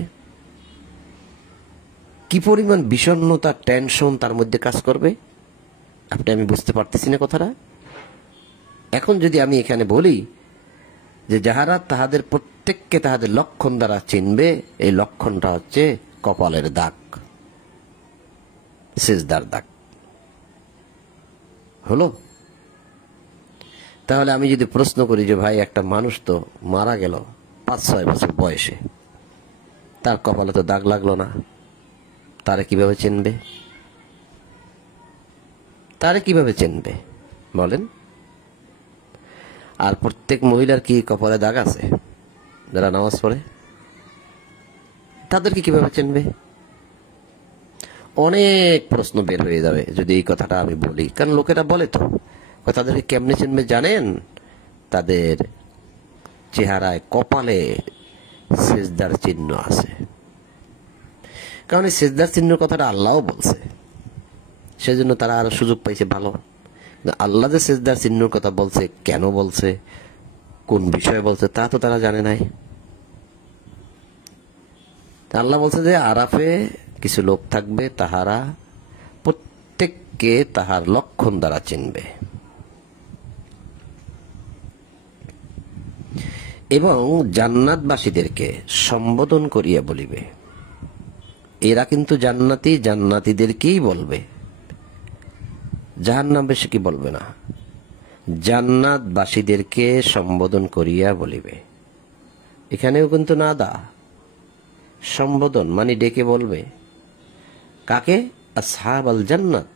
কি পরিমাণ বিষণ্ণতা, টেনশন তার মধ্যে কাজ করবে, আমি বুঝতে পারতেছি না কথাটা। এখন যদি আমি এখানে বলি যে যাহারা তাহাদের প্রত্যেককে তাহাদের লক্ষণ দ্বারা চিনবে, এই লক্ষণটা হচ্ছে কপালের দাগ, সিজদার দাগ হলো। তাহলে আমি যদি প্রশ্ন করি যে ভাই একটা মানুষ তো মারা গেল 5-6 বছর বয়সে, তার কপালে তো দাগ লাগলো না, তারে কিভাবে চিনবে বলেন? আর প্রত্যেক মহিলার কি কপালে দাগ আছে যারা নামাজ পড়ে? তাদেরকে কিভাবে চিনবে? অনেক প্রশ্ন বের হয়ে যাবে যদি এই কথাটা আমি বলি, কারণ লোকেরা বলে তো। তাদেরকে কেমনে চিনবে জানেন? তাদের চেহারায় কপালে সিজদার চিহ্ন আছে। কারণ এই সিজদার চিহ্নের কথাটা আল্লাহও বলছে, সেজন্য তারা আরো সুযোগ পাইছে ভালো। আল্লাহ যে সিজদার চিহ্নের কথা বলছে, কেন বলছে, কোন বিষয়ে বলছে তা তো তারা জানে নাই। আল্লাহ বলছে যে আরাফে কিছু লোক থাকবে, তাহারা প্রত্যেককে তাহার লক্ষণ দ্বারা চিনবে এবং জান্নাতবাসীদেরকে সম্বোধন করিয়া বলিবে। এরা কিন্তু জান্নাতীদেরকেই বলবে, জাহান্নামবাসীকে বলবে না। জান্নাতবাসীদেরকে সম্বোধন করিয়া বলিবে। এখানেও কিন্তু নাদা, সম্বোধন মানে ডেকে বলবে। কাকে? আসহাব আল জান্নাত,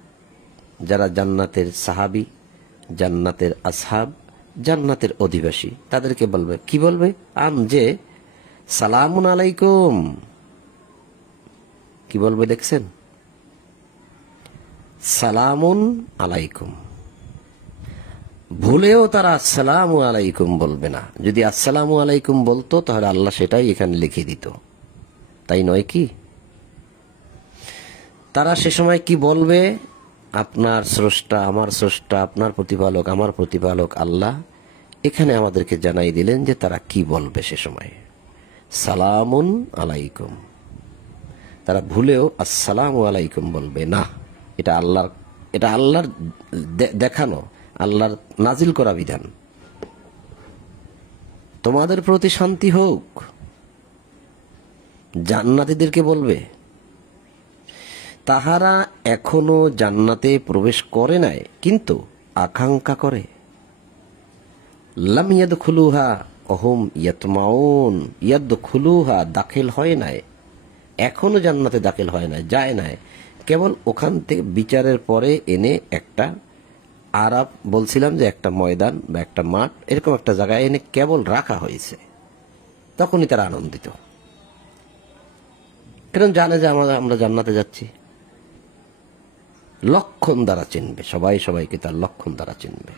যারা জান্নাতের সাহাবী, জান্নাতের আসহাব, জান্নাতের অধিবাসী, তাদেরকে বলবে। কি বলবে? যে সালামুন আলাইকুম। কি বলবে দেখছেন? সালামুন আলাইকুম। ভুলেও তারা আসসালামু আলাইকুম বলবে না। যদি আসসালামু আলাইকুম বলতো তাহলে আল্লাহ সেটাই এখানে লিখে দিত, তাই নয় কি? তারা সে সময় কি বলবে? আপনার স্রষ্টা, আমার স্রষ্টা, আপনার প্রতিপালক, আমার প্রতিপালক আল্লাহ এখানে আমাদেরকে জানাই দিলেন যে তারা কি বলবে সে সময়। সালামুন আলাইকুম। তারা ভুলেও আসসালামু আলাইকুম বলবে না। এটা আল্লাহর দেখানো, আল্লাহর নাজিল করা বিধান। তোমাদের প্রতি শান্তি হোক, জান্নাতীদেরকে বলবে। তাহারা এখনো জান্নাতে প্রবেশ করে নাই, কিন্তু আকাঙ্ক্ষা করে। লাম ইয়াদখুলুহা অহুম ইয়াতমাউন, ইয়াদখুলুহা দাখিল হয় নাই, এখনো জান্নাতে দাখিল হয় নাই, যায় নাই, কেবল ওখান থেকে বিচারের পরে এনে একটা আরাব বলছিলাম যে একটা ময়দান বা একটা মাঠ এরকম একটা জায়গায় এনে কেবল রাখা হয়েছে, তখনই তারা আনন্দিত। কারণ জানে যে আমরা জান্নাতে যাচ্ছি। লক্ষণ দ্বারা চিনবে, সবাই সবাইকে তার লক্ষণ দ্বারা চিনবে।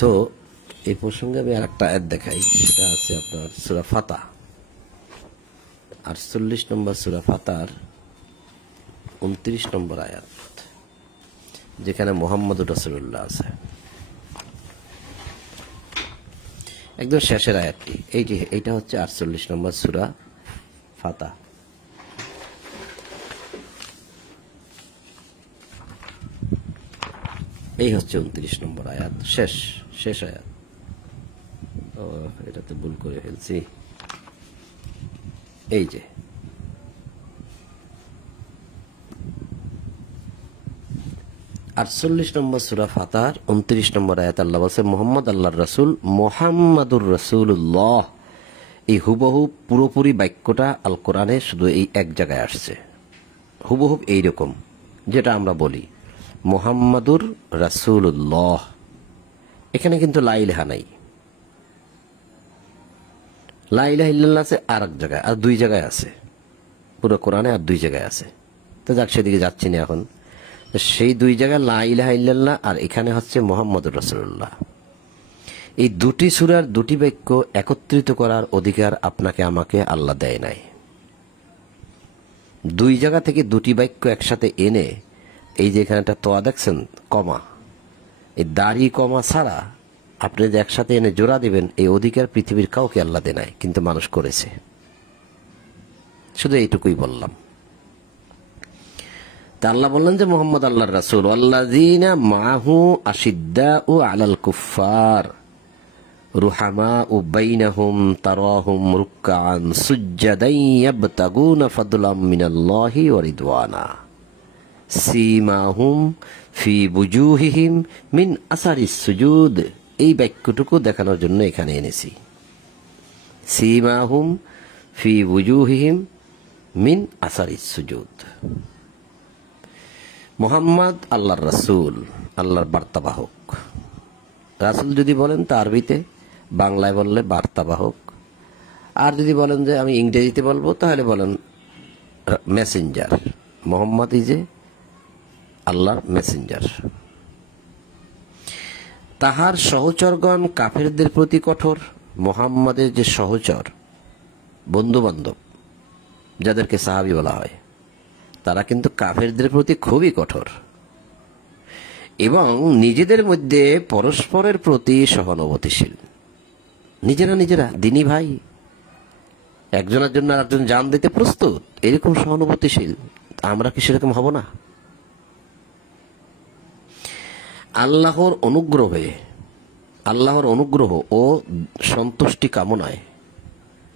তো এই প্রসঙ্গে আমি আর একটা আয়াত দেখাই, সেটা আছে আপনার সূরা ফাতা, 48 নম্বর সূরা ফাতার 29 নম্বর আয়াত, যেখানে মুহাম্মদুর রাসূলুল্লাহ আছে, একদম শেষের আয়াতটি। এইটা হচ্ছে 48 নম্বর সূরা ফাতা। এই হচ্ছে 29 নম্বর আয়াত, শেষ আয়াত। এটাতে ভুল করে ফেলছি। এই যে 48 নম্বর সূরা ফাতার 29 নম্বর আয়াত আল্লাহ বলছে, মোহাম্মদ আল্লাহর রাসূল, মুহাম্মাদুর রাসূলুল্লাহ। এই হুবহু পুরোপুরি বাক্যটা আল কোরআনে শুধু এই এক জায়গায় আসছে, হুবহু এইরকম যেটা আমরা বলি মুহাম্মাদুর রাসূলুল্লাহ। এখানে কিন্তু লা ইলাহা নাই, লা ইলাহা ইল্লাল্লাহ আছে আর এক জায়গায়, আর দুই জায়গায় আছে পুরো কোরআনে, আর দুই জায়গায় আছে। তো যাক, সেদিকে যাচ্ছি না এখন। সেই দুই জায়গায় লা ইলাহা ইল্লাল্লাহ, আর এখানে হচ্ছে মুহাম্মাদুর রাসূলুল্লাহ। এই দুটি সূরার দুটি বাক্য একত্রিত করার অধিকার আপনাকে আমাকে আল্লাহ দেয় নাই। দুই জায়গা থেকে দুটি বাক্য একসাথে এনে, এই যে এখানে একটা তোয়া দেখছেন কমা, এই দাড়ি কমা ছাড়া আপনি যে একসাথে এনে জোড়া দিবেন, এই অধিকার পৃথিবীর কাউকে আল্লাহ দেয় নাই, কিন্তু মানুষ করেছে। শুধু এইটুকুই বললাম। তা আল্লাহ বললেন যে মুহাম্মদ আল্লাহর রাসূল, আল্লাযীনা মাহু আশিদ্দাউ আলাল কুফফার রুহামাউ বাইনাহুম তারাহুম রুকআন সুজ্জাদান ইয়াবতাগুনা ফাদলাম মিনাল্লাহি ওয়া রিদওয়ানা সীমাহুম ফি বুজুহিহিম মিন আসারিস সুজুদ। এই বাক্যটুকু দেখানোর জন্য এখানে এনেছি। সীমাহুম ফি বুজুহিহিম মিন আসারিস সুজুদ। মুহাম্মদ আল্লাহর রাসূল, আল্লাহর বার্তাবাহক। রাসূল যদি বলেন তা আরবিতে, বাংলায় বললে বার্তাবাহক। আর যদি বলেন যে আমি ইংরেজিতে বলবো, তাহলে বলেন মেসেঞ্জার। মুহাম্মদ ইজ এ আল্লাহর মেসেঞ্জার। তাহার সহচরগণ কাফেরদের প্রতি কঠোর। মুহাম্মাদের যে সহচর, বন্ধু বান্ধব, যাদেরকে সাহাবী বলা হয়, তারা কিন্তু কাফেরদের প্রতি খুবই কঠোর, এবং নিজেদের মধ্যে পরস্পরের প্রতি সহানুভূতিশীল। নিজেরা দিনী ভাই, একজনের জন্য আরেকজন জান দিতে প্রস্তুত, এরকম সহানুভূতিশীল। আমরা কি সেরকম হব না? আল্লাহর অনুগ্রহ ও সন্তুষ্টি কামনায়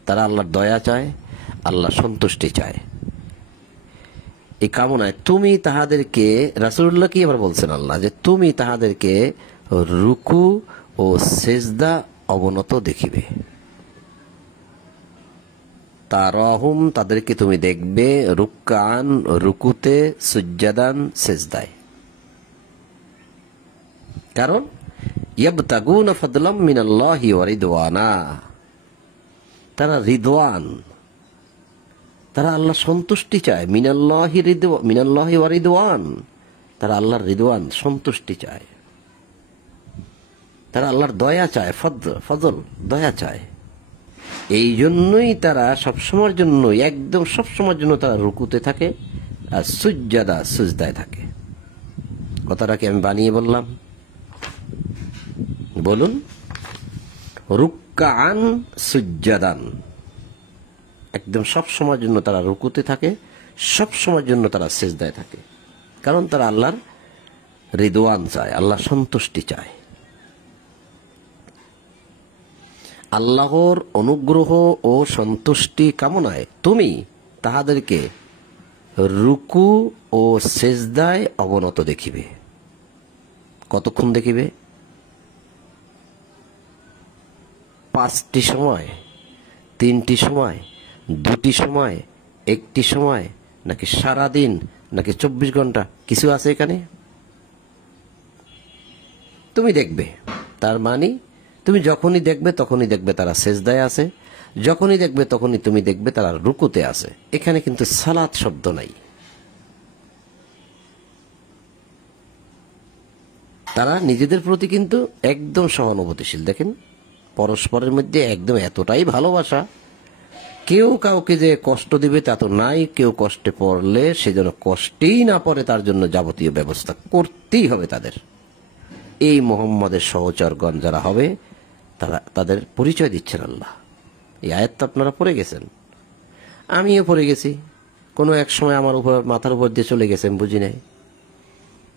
তারা আল্লাহর দয়া চায়, আল্লাহ সন্তুষ্টি চায়। এই কামনায় তুমি তাহাদেরকে, রাসূলুল্লাহ কি আবার বলছেন আল্লাহ, যে তুমি তাহাদেরকে রুকু ও সেজদা অবনত দেখিবে। তারাহুম, তাদেরকে তুমি দেখবে, রুকআন, রুকুতে, সুজ্জাদান, সেজদায়। কারণ ইয়াবতাগুনা ফাদলাম মিনাল্লাহি ওয়া রিদওয়ানা, তারা রিদওয়ান, তারা আল্লাহ সন্তুষ্টি চায়। মিনাল্লাহি ওয়া রিদওয়ান, তারা আল্লাহর রিদওয়ান, সন্তুষ্টি চায়। তারা আল্লাহর দয়া চায়, ফজল, দয়া চায়। এই জন্যই তারা সবসময়ের জন্য, একদম সবসময়ের জন্য তারা রুকুতে থাকে আর সুজদায় থাকে। কথাটা কি আমি বানিয়ে বললাম? বলুন, রুকআন সুজ্জাদান, একদম সব সময়ের জন্য তারা রুকুতে থাকে, সব সময়ের জন্য তারা সিজদায় থাকে। কারণ তারা আল্লাহর রিদওয়ান চায়, আল্লাহ সন্তুষ্টি চায়। আল্লাহর অনুগ্রহ ও সন্তুষ্টি কামনায় তুমি তাহাদেরকে রুকু ও সেজদায় অবনত দেখিবে। কতক্ষণ দেখিবে? 5টি সময়, 3টি সময়, 2টি সময়, 1টি সময়, নাকি সারাদিন, নাকি 24 ঘন্টা? কিছু আছে এখানে? তুমি দেখবে। তার মানে তুমি যখনই দেখবে তখনই দেখবে তারা সেজদায় আছে, যখনই দেখবে তখনই তুমি দেখবে তারা রুকুতে আছে। এখানে কিন্তু সালাত শব্দ নাই। তারা নিজেদের প্রতি কিন্তু একদম সহানুভূতিশীল। দেখেন, পরস্পরের মধ্যে একদম এতটাই ভালোবাসা, কেউ কাউকে যে কষ্ট দিবে তা তো নাই। কেউ কষ্টে পড়লে সে যেন কষ্টেই না পড়ে, তার জন্য যাবতীয় ব্যবস্থা করতেই হবে তাদের। এই মোহাম্মদের সহচরগণ যারা হবে, তারা তাদের পরিচয় দিচ্ছেন আল্লাহ। এই আয়াত তো আপনারা পড়ে গেছেন, আমিও পড়ে গেছি। কোনো এক সময় আমার উপর, মাথার উপর দিয়ে চলে গেছে, আমি বুঝি নাই,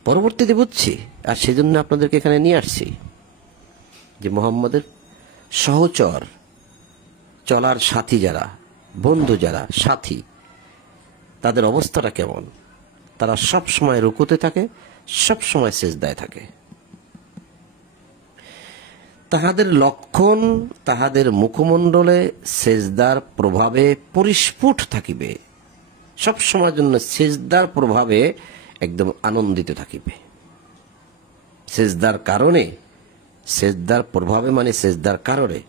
পরবর্তীতে বুঝছি। আর সেজন্য আপনাদেরকে এখানে নিয়ে আসছি যে মোহাম্মদের সহচর, চলার সাথী যারা, বন্ধু যারা, সাথী, তাদের অবস্থাটা কেমন। তারা সব সময় রুকুতে থাকে, সব সময় সিজদায় থাকে। তাহাদের লক্ষণ তাহাদের মুখমণ্ডলে সিজদার প্রভাবে পরিস্ফুট থাকিবে। সব সময়ের জন্য সিজদার প্রভাবে একদম আনন্দিত থাকিবে। সিজদার কারণে, সিজদার প্রভাবে মানে সিজদার কারণে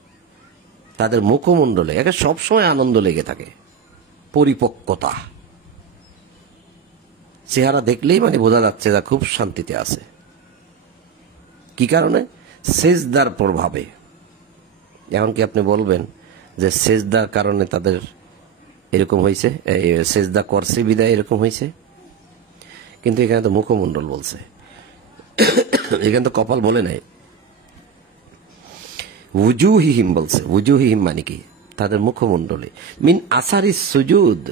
তাদের মুখমণ্ডলে একে সবসময় আনন্দ লেগে থাকে, পরিপক্কতা। চেহারা দেখলেই মানে বোঝা যাচ্ছে যা খুব শান্তিতে আছে। কি কারণে? সিজদার প্রভাবে। এমনকি আপনি বলবেন যে সিজদার কারণে তাদের এরকম হয়েছে, সিজদা করছে বিদায় এরকম হয়েছে, কিন্তু এখানে তো মুখমণ্ডল বলছে, এখানে তো কপাল বলে নাই। উজুহিহিম বলছে। উজুহিহিম মানে কি? তাদের মুখমণ্ডলে। মিন আসারি সুজুদ,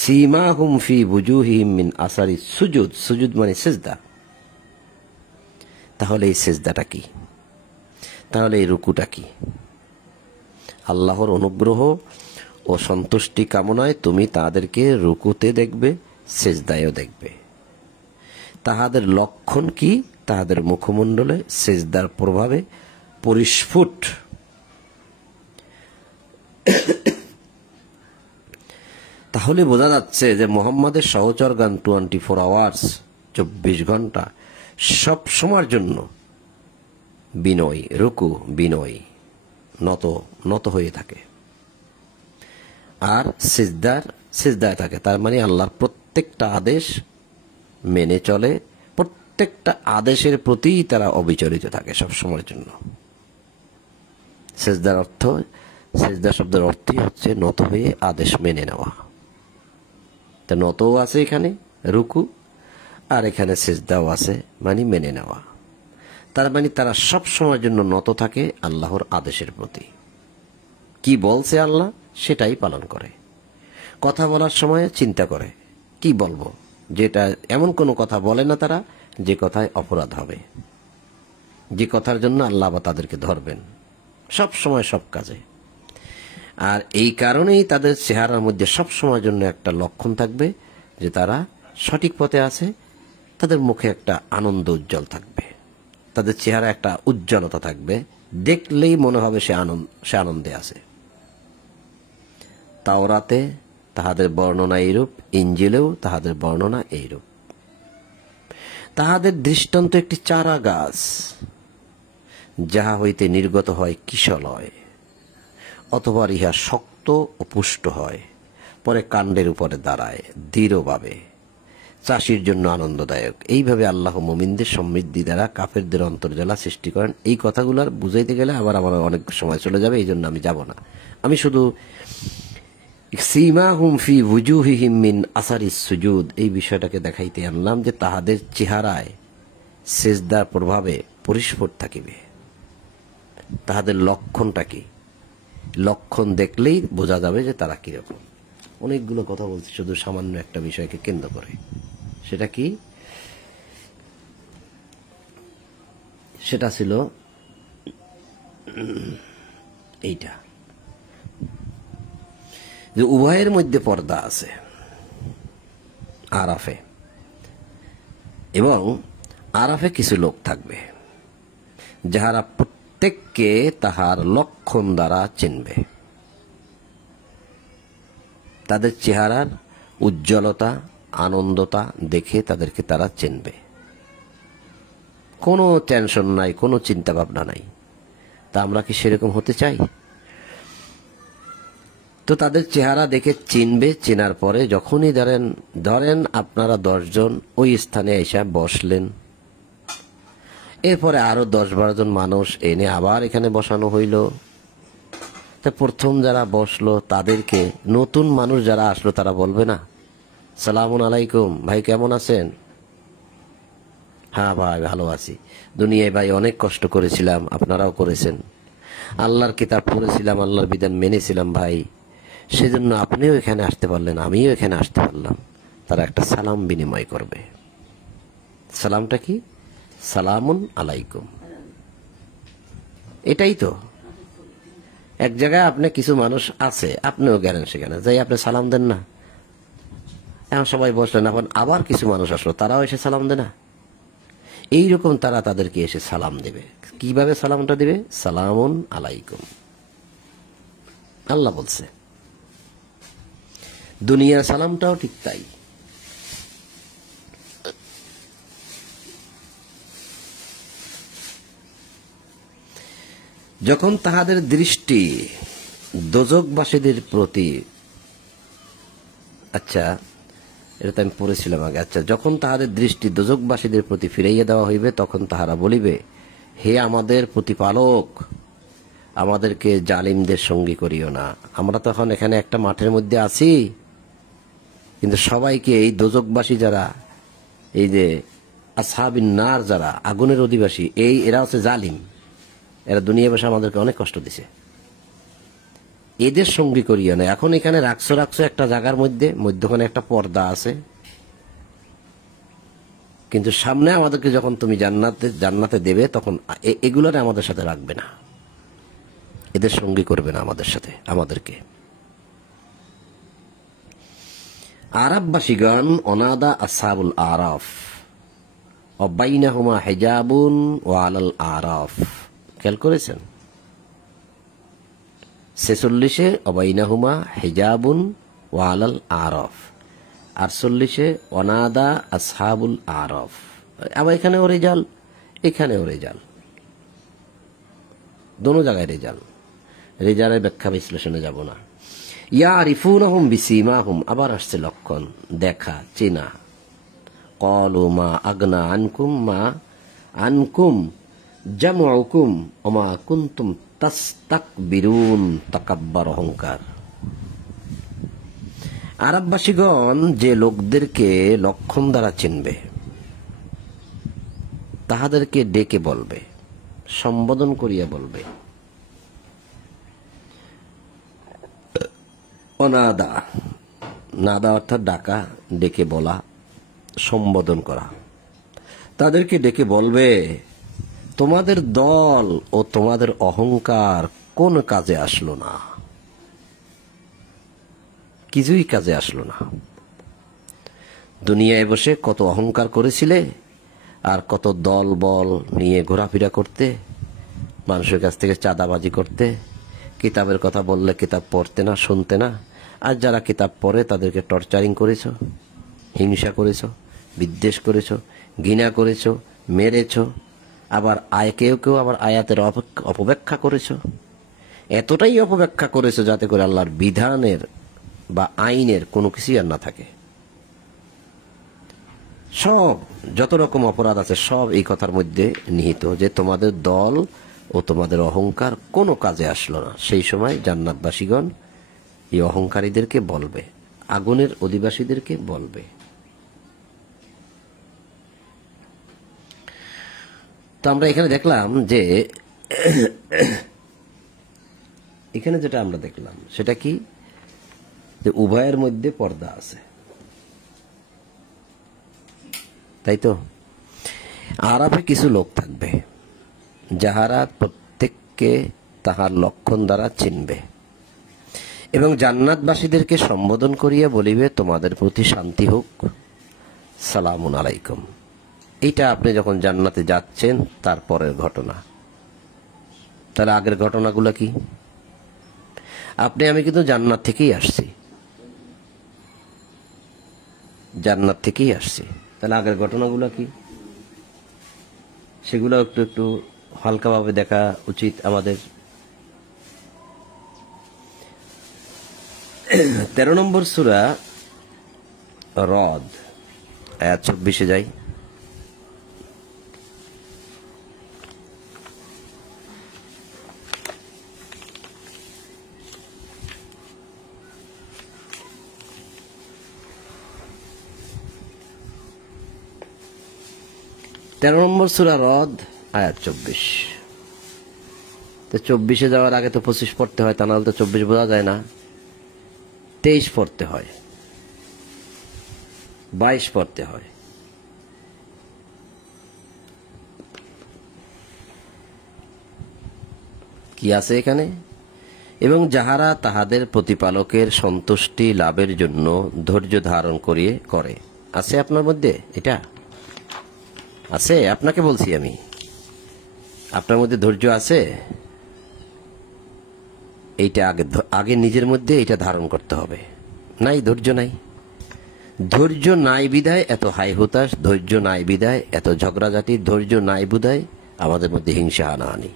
সীমাহুম ফি উজুহিহিম মিন আসারি সুজুদ। সুজুদ মানে সিজদা। তাহলে এই সিজদাটা কি? তাহলে এই রুকুটা কি? আল্লাহর অনুগ্রহ ও সন্তুষ্টি কামনায় তুমি তাদেরকে রুকুতে দেখবে, সিজদায়ও দেখবে। তাহাদের লক্ষণ কি? তাহাদের মুখমণ্ডলে সিজদার প্রভাবে পরিস্ফুট। তাহলে বোঝা যাচ্ছে যে মোহাম্মদের সহচরগণ 24 আওয়ার্স, 24 ঘন্টা সব সময়ের জন্য বিনয়, রুকু, বিনয়, নত নত হয়ে থাকে। আর সিজদায় থাকে। তার মানে আল্লাহর প্রত্যেকটা আদেশ মেনে চলে, প্রত্যেকটা আদেশের প্রতি তারা অবিচলিত থাকে সব সময়ের জন্য। সিজদার অর্থ, সিজদা শব্দের অর্থই হচ্ছে নত হয়ে আদেশ মেনে নেওয়া। তো নতও আছে এখানে রুকু, আর এখানে সিজদাও আছে, মানে মেনে নেওয়া। তার মানে তারা সব সময়ের জন্য নত থাকে আল্লাহর আদেশের প্রতি। কি বলছে আল্লাহ সেটাই পালন করে। কথা বলার সময় চিন্তা করে কি বলবো, যেটা এমন কোনো কথা বলে না তারা যে কথায় অপরাধ হবে, যে কথার জন্য আল্লাহ বা তাদেরকে ধরবেন, সব সময় সব কাজে। আর এই কারণেই তাদের চেহারার মধ্যে সব সময়ের জন্য একটা লক্ষণ থাকবে যে তারা সঠিক পথে আছে। তাদের মুখে একটা আনন্দ উজ্জ্বল থাকবে, তাদের চেহারা একটা উজ্জ্বলতা থাকবে, দেখলেই মনে হবে সে আনন্দে আছে। তাওরাতে তাহাদের বর্ণনা এইরূপ, ইঞ্জিলেও তাহাদের বর্ণনা এইরূপ। তাহাদের দৃষ্টান্ত একটি চারা গাছ, যাহা হইতে নির্গত হয় কিশলয়, অথবা ইহা শক্ত ও পুষ্ট হয়, পরে কাণ্ডের উপরে দাঁড়ায় দৃঢ়ভাবে, চাষির জন্য আনন্দদায়ক। এইভাবে আল্লাহ মুমিনদের সমৃদ্ধি দ্বারা কাফেরদের অন্তর্জলা সৃষ্টি করেন। এই কথাগুলো বুঝাইতে গেলে আবার আমার অনেক সময় চলে যাবে, এই জন্য আমি যাব না। আমি শুধু সীমাহুম ফি উজুহিহিম মিন আসারিস সুজুদ এই বিষয়টাকে দেখাইতে আনলাম যে তাহাদের চেহারায় সিজদার প্রভাবে পরিস্ফুট থাকিবে। তাহাদের লক্ষণটা কি? লক্ষণ দেখলেই বোঝা যাবে যে তারা কিরকম। অনেকগুলো কথা বলছি শুধু সামান্য একটা বিষয়কে কেন্দ্র করে। সেটা কি? সেটা ছিল এইটা, যে উভয়ের মধ্যে পর্দা আছে আরাফে, এবং আরাফে কিছু লোক থাকবে যাহারা প্রত্যেককে তাহার লক্ষণ দ্বারা চিনবে। তাদের চেহারার উজ্জ্বলতা, আনন্দতা দেখে তাদেরকে তারা চিনবে। কোনো টেনশন নাই, কোনো চিন্তা ভাবনা নাই। তা আমরা কি সেরকম হতে চাই? তো তাদের চেহারা দেখে চিনবে। চেনার পরে যখনই ধরেন আপনারা 10 জন ওই স্থানে এসে বসলেন, এরপরে আরো 10-12 জন মানুষ এনে আবার এখানে বসানো হইল। তা প্রথম যারা বসলো তাদেরকে, নতুন মানুষ যারা আসলো তারা বলবে না সালামুন আলাইকুম, ভাই কেমন আছেন? হ্যাঁ ভাই ভালো আছি, দুনিয়ায় ভাই অনেক কষ্ট করেছিলাম, আপনারাও করেছেন, আল্লাহর কিতাব পড়েছিলাম, আল্লাহর বিধান মেনেছিলাম ভাই, সেজন্য আপনিও এখানে আসতে পারলেন, আমিও এখানে আসতে পারলাম। তারা একটা সালাম বিনিময় করবে। সালামটা কি? সালামুন আলাইকুম। এটাই তো। এক জায়গায় আপনি কিছু মানুষ আছে, আপনিও গেলেন সেখানে যাই আপনি সালাম দেন না, এখন সবাই বসলেন, এখন আবার কিছু মানুষ আসলো, তারাও এসে সালাম দেয় না। এইরকম তারা তাদেরকে এসে সালাম দেবে। কিভাবে সালামটা দিবে? সালামুন আলাইকুম। আল্লাহ বলছে। দুনিয়ার সালামটাও ঠিক তাই। যখন তাহাদের দৃষ্টি দোজখবাসীদের প্রতি, আচ্ছা এটা তো আমি পড়েছিলাম আগে, আচ্ছা, যখন তাহাদের দৃষ্টি দোজখবাসীদের প্রতি ফিরাইয়া দেওয়া হইবে, তখন তাহারা বলিবে, হে আমাদের প্রতিপালক, আমাদেরকে জালিমদের সঙ্গী করিও না। আমরা তখন এখানে একটা মাঠের মধ্যে আছি, কিন্তু সবাইকে এই দোজখবাসী যারা, এই যে আসহাবিন নার যারা আগুনের অধিবাসী, এরা হচ্ছে জালিম, এরা দুনিয়া বসে আমাদেরকে অনেক কষ্ট দিছে, এদের সঙ্গী করিও না। এখন এখানে রাখছো একটা জায়গার মধ্যে, মধ্যখানে একটা পর্দা আছে, কিন্তু সামনে আমাদেরকে যখন তুমি জান্নাতে দেবে, তখন এগুলোরে আমাদের সাথে রাখবে না, এদের সঙ্গী করবে না আমাদের সাথে, আমাদেরকে। আরাফবাসীগণ অনাদা আসহাবুল আরাফ অবাইনাহুমা হিজাবুন ওয়া আলাল আরাফ। খেয়াল করেছেন? 46-এ অবাইনাহুমা হিজাবুন ওয়া আলাল আরাফ, 48-এ অনাদা আসহাবুল আরাফ। আবার এখানেও রেজাল, এখানেও রেজাল, দোনো জায়গায় রেজাল। রেজালের ব্যাখ্যা বিশ্লেষণে যাব না। ইয়ারিফুনাহুম বিসীমাহুম, আবার আসছে লক্ষণ, দেখা, চেনা। ক্বালু মা আগনা আনকুম জামউকুম ওমা কুনতুম তাস্তাকবিরুন, তাকাব্বার, অহংকার। আরববাসীগণ যে লোকদেরকে লক্ষণ দ্বারা চিনবে, তাহাদেরকে ডেকে বলবে, সম্বোধন করিয়া বলবে, অনাদা, নাদা অর্থাৎ ডাকা, ডেকে বলা, সম্বোধন করা। তাদেরকে ডেকে বলবে, তোমাদের দল ও তোমাদের অহংকার কোন কাজে আসলো না, কিছুই কাজে আসলো না। দুনিয়ায় বসে কত অহংকার করেছিলে, আর কত দল বল নিয়ে ঘোরাফেরা করতে, মানুষের কাছ থেকে চাঁদাবাজি করতে, কিতাবের কথা বললে কিতাব পড়তে না, শুনতে না। আর যারা কিতাব পড়ে তাদেরকে টর্চারিং করেছ, হিংসা করেছ, বিদ্বেষ করেছ, ঘৃণা করেছ, মেরেছ, আবার কেউ কেউ আবার আয়াতের অপব্যাখ্যা করেছ। এতটাই অপব্যাখ্যা করেছ যাতে করে আল্লাহর বিধানের বা আইনের কোনো কিছুই আর না থাকে। সব যত রকম অপরাধ আছে সব এই কথার মধ্যে নিহিত, যে তোমাদের দল ও তোমাদের অহংকার কোনো কাজে আসলো না। সেই সময় জান্নাতবাসীগণ এই অহংকারীদেরকে বলবে, আগুনের অধিবাসীদেরকে বলবে। তো আমরা এখানে দেখলাম যে এখানে যেটা আমরা দেখলাম সেটা কি, যে উভয়ের মধ্যে পর্দা আছে, তাই তো। আরাফে কিছু লোক থাকবে যাহারা প্রত্যেককে তাহার লক্ষণ দ্বারা চিনবে এবং জান্নাতবাসীদেরকে সম্বোধন করিয়া বলিবে, তোমাদের প্রতি শান্তি হোক, সালামুন আলাইকুম। এইটা আপনি যখন জান্নাতে যাচ্ছেন তারপরের ঘটনা। তাহলে আগের ঘটনাগুলো কি? আমি কিন্তু জান্নাত থেকেই আসছি, জান্নাত থেকেই আসছি। তাহলে আগের ঘটনাগুলো কি? সেগুলো একটু একটু হালকাভাবে দেখা উচিত আমাদের। 13 নম্বর সূরা রদ, আয়াত 24 যাই। তেরো নম্বর সূরা রদ, আয়াত 24। তো 24 যাওয়ার আগে তো 25 পড়তে হয়, তা নাহলে তো 24 বোঝা যায় না। 23 পড়তে হয়, 22 পড়তে হয়। কি আছে এখানে? এবং যাহারা তাহাদের প্রতিপালকের সন্তুষ্টি লাভের জন্য ধৈর্য ধারণ করিয়ে করে। আছে আপনার মধ্যে? এটা আছে? আপনাকে বলছি আমি, আপনার মধ্যে ধৈর্য আছে? এইটা আগে নিজের মধ্যে এটা ধারণ করতে হবে। নাই, ধৈর্য নাই। ধৈর্য নাই বিধায় এত হাই হুতাশ, ধৈর্য নাই বিধায় এত ঝগড়াঝাটি, ধৈর্য নাই বিধায় আমাদের মধ্যে হিংসা হানাহানি,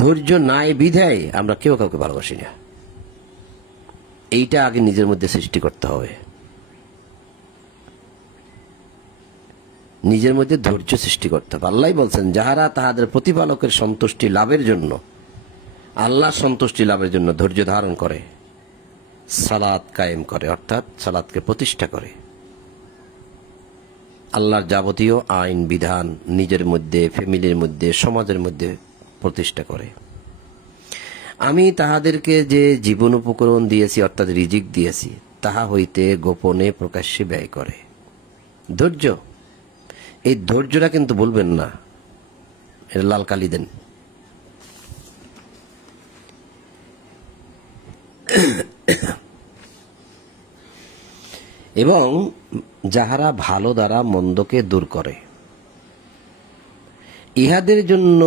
ধৈর্য নাই বিধায় আমরা কেউ কাউকে ভালোবাসি না। এইটা আগে নিজের মধ্যে সৃষ্টি করতে হবে। নিজের মধ্যে ধৈর্য সৃষ্টি করতে হবে। আল্লাহ বলছেন, যাহারা তাহাদের প্রতিপালকের সন্তুষ্টি লাভের জন্য, আল্লাহর সন্তুষ্টি লাভের জন্য ধৈর্য ধারণ করে, সালাত কায়েম করে, অর্থাৎ সালাতকে প্রতিষ্ঠা করে, আল্লাহর যাবতীয় আইন বিধান নিজের মধ্যে, ফ্যামিলির মধ্যে, সমাজের মধ্যে প্রতিষ্ঠা করে। আমি তাহাদেরকে যে জীবন উপকরণ দিয়েছি, অর্থাৎ রিজিক দিয়েছি, তাহা হইতে গোপনে প্রকাশ্যে ব্যয় করে। ধৈর্য, এই ধৈর্যটা কিন্তু বলবেন না, এর লাল কালি দেন। এবং যাহারা ভালো দ্বারা মন্দকে দূর করে, ইহাদের জন্য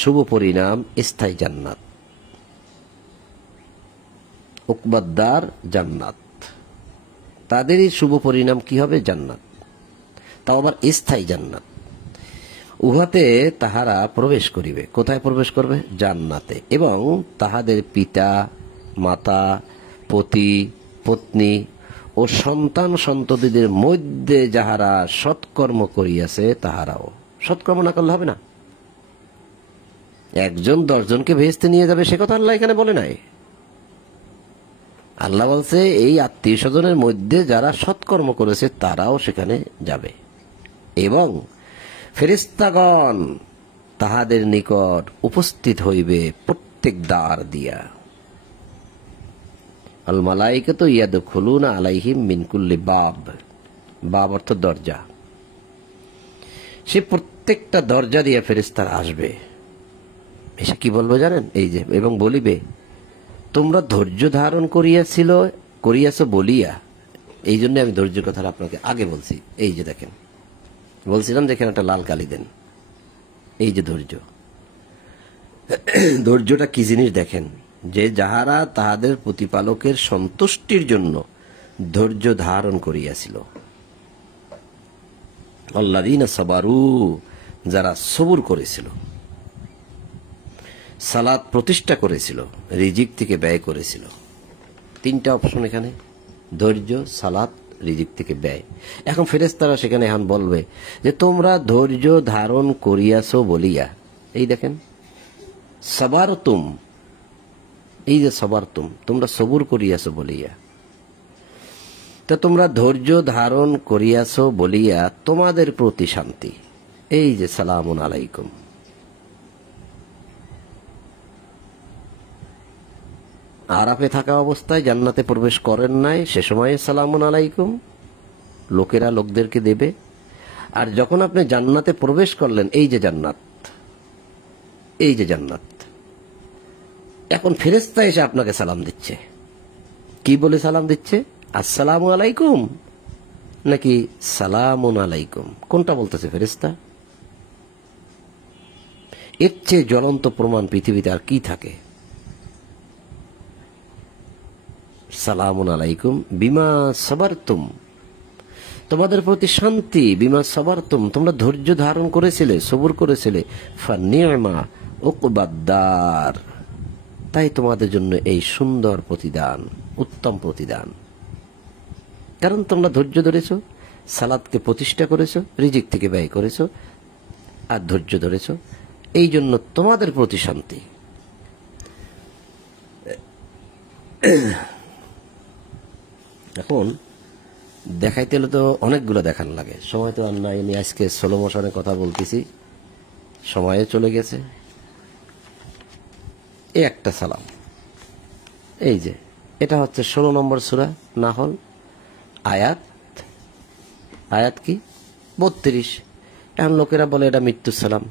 শুভ পরিণাম স্থায়ী জান্নাত, উকবাদ্দার জান্নাত। তাদেরই শুভ পরিণাম কি হবে? জান্নাত, তাও আবার স্থায়ী জান্নাত। উহাতে তাহারা প্রবেশ করিবে। কোথায় প্রবেশ করবে? জান্নাতে। এবং তাহাদের পিতা মাতা, পতি পত্নী ও সন্তান সন্ততিদের মধ্যে যাহারা সৎকর্ম করিয়াছে, তাহারাও। সৎকর্ম না করলে হবে না। একজন 10 জনকে ভেস্তে নিয়ে যাবে, সে কথা আল্লাহ এখানে বলে নাই। আল্লাহ বলছে, এই আত্মীয় স্বজনের মধ্যে যারা সৎকর্ম করেছে তারাও সেখানে যাবে। এবং ফেরেশতাগণ তাহাদের নিকট উপস্থিত হইবে প্রত্যেক দ্বার দিয়া। আল মালাইকাতু ইয়াদখুলুনা আলাইহিম মিন কুল্লি বাব। বাব অর্থ দরজা। সে প্রত্যেকটা দরজা দিয়ে ফেরেশতারা আসবে। এসে কি বলবে জানেন? এই যে, এবং বলিবে, তোমরা ধৈর্য ধারণ করিয়াছ বলিয়া। এই জন্য আমি ধৈর্যের কথা আপনাকে আগে বলছি। এই যে দেখেন, বলছিলাম যে এখানে একটা লাল কালি দেন। এই যে ধৈর্য, ধৈর্যটা কি জিনিস দেখেন, যে যাহারা তাহাদের প্রতিপালকের সন্তুষ্টির জন্য ধৈর্য ধারণ করিয়াছিল। আল্লাযীনা সাবারু, যারা সবুর করেছিল, সালাত প্রতিষ্ঠা করেছিল, রিজিক থেকে ব্যয় করেছিল। 3টা অপশন এখানে, ধৈর্য, সালাত, রিজিক থেকে ব্যয়। এখন ফেরেশতারা সেখানে এখন বলবে যে তোমরা ধৈর্য ধারণ করিয়াছো বলিয়া। এই দেখেন, সাবারতুম, এই যে সাবারতুম, তোমরা সবুর করিয়াছো বলিয়া। তো তোমরা ধৈর্য ধারণ করিয়াছো বলিয়া তোমাদের প্রতি শান্তি। এই যে সালামুন আলাইকুম। আরাফে থাকা অবস্থায় জান্নাতে প্রবেশ করেন নাই, সে সময়ে সালামুন আলাইকুম লোকেরা লোকদেরকে দেবে। আর যখন আপনি জান্নাতে প্রবেশ করলেন, এই যে জান্নাত, এই যে জান্নাত, এখন ফেরেশতা এসে আপনাকে সালাম দিচ্ছে। কি বলে সালাম দিচ্ছে? আসসালামু আলাইকুম নাকি সালামুন আলাইকুম? কোনটা বলতেছে ফেরেশতা? এর চেয়ে জ্বলন্ত প্রমাণ পৃথিবীতে আর কি থাকে? সালামুন আলাইকুম বিমা সাবারতুম, তোমাদের প্রতি শান্তি, বিমা সাবারতুম, তোমরা ধৈর্য ধারণ করেছিলে, সবুর করেছিলে, ফানি'মা উকবাদ্দার, তাই তোমাদের জন্য এই সুন্দর প্রতিদান, উত্তম প্রতিদান। কারণ তোমরা ধৈর্য ধরেছো, সালাতকে প্রতিষ্ঠা করেছো, রিজিক থেকে ব্যয় করেছো, আর ধৈর্য ধরেছো, এই জন্য তোমাদের প্রতি শান্তি। এখন দেখাইতে হলে তো অনেকগুলো দেখান লাগে, সময় তো আর নাই। আজকে স্লো মোশনে কথা বলতেছি, সময়ে চলে গেছে। এই একটা সালাম, এই যে এটা হচ্ছে 16 নম্বর সূরা নাহল, আয়াত কি 32। এখন লোকেরা বলে এটা মৃত্যুর সালাম,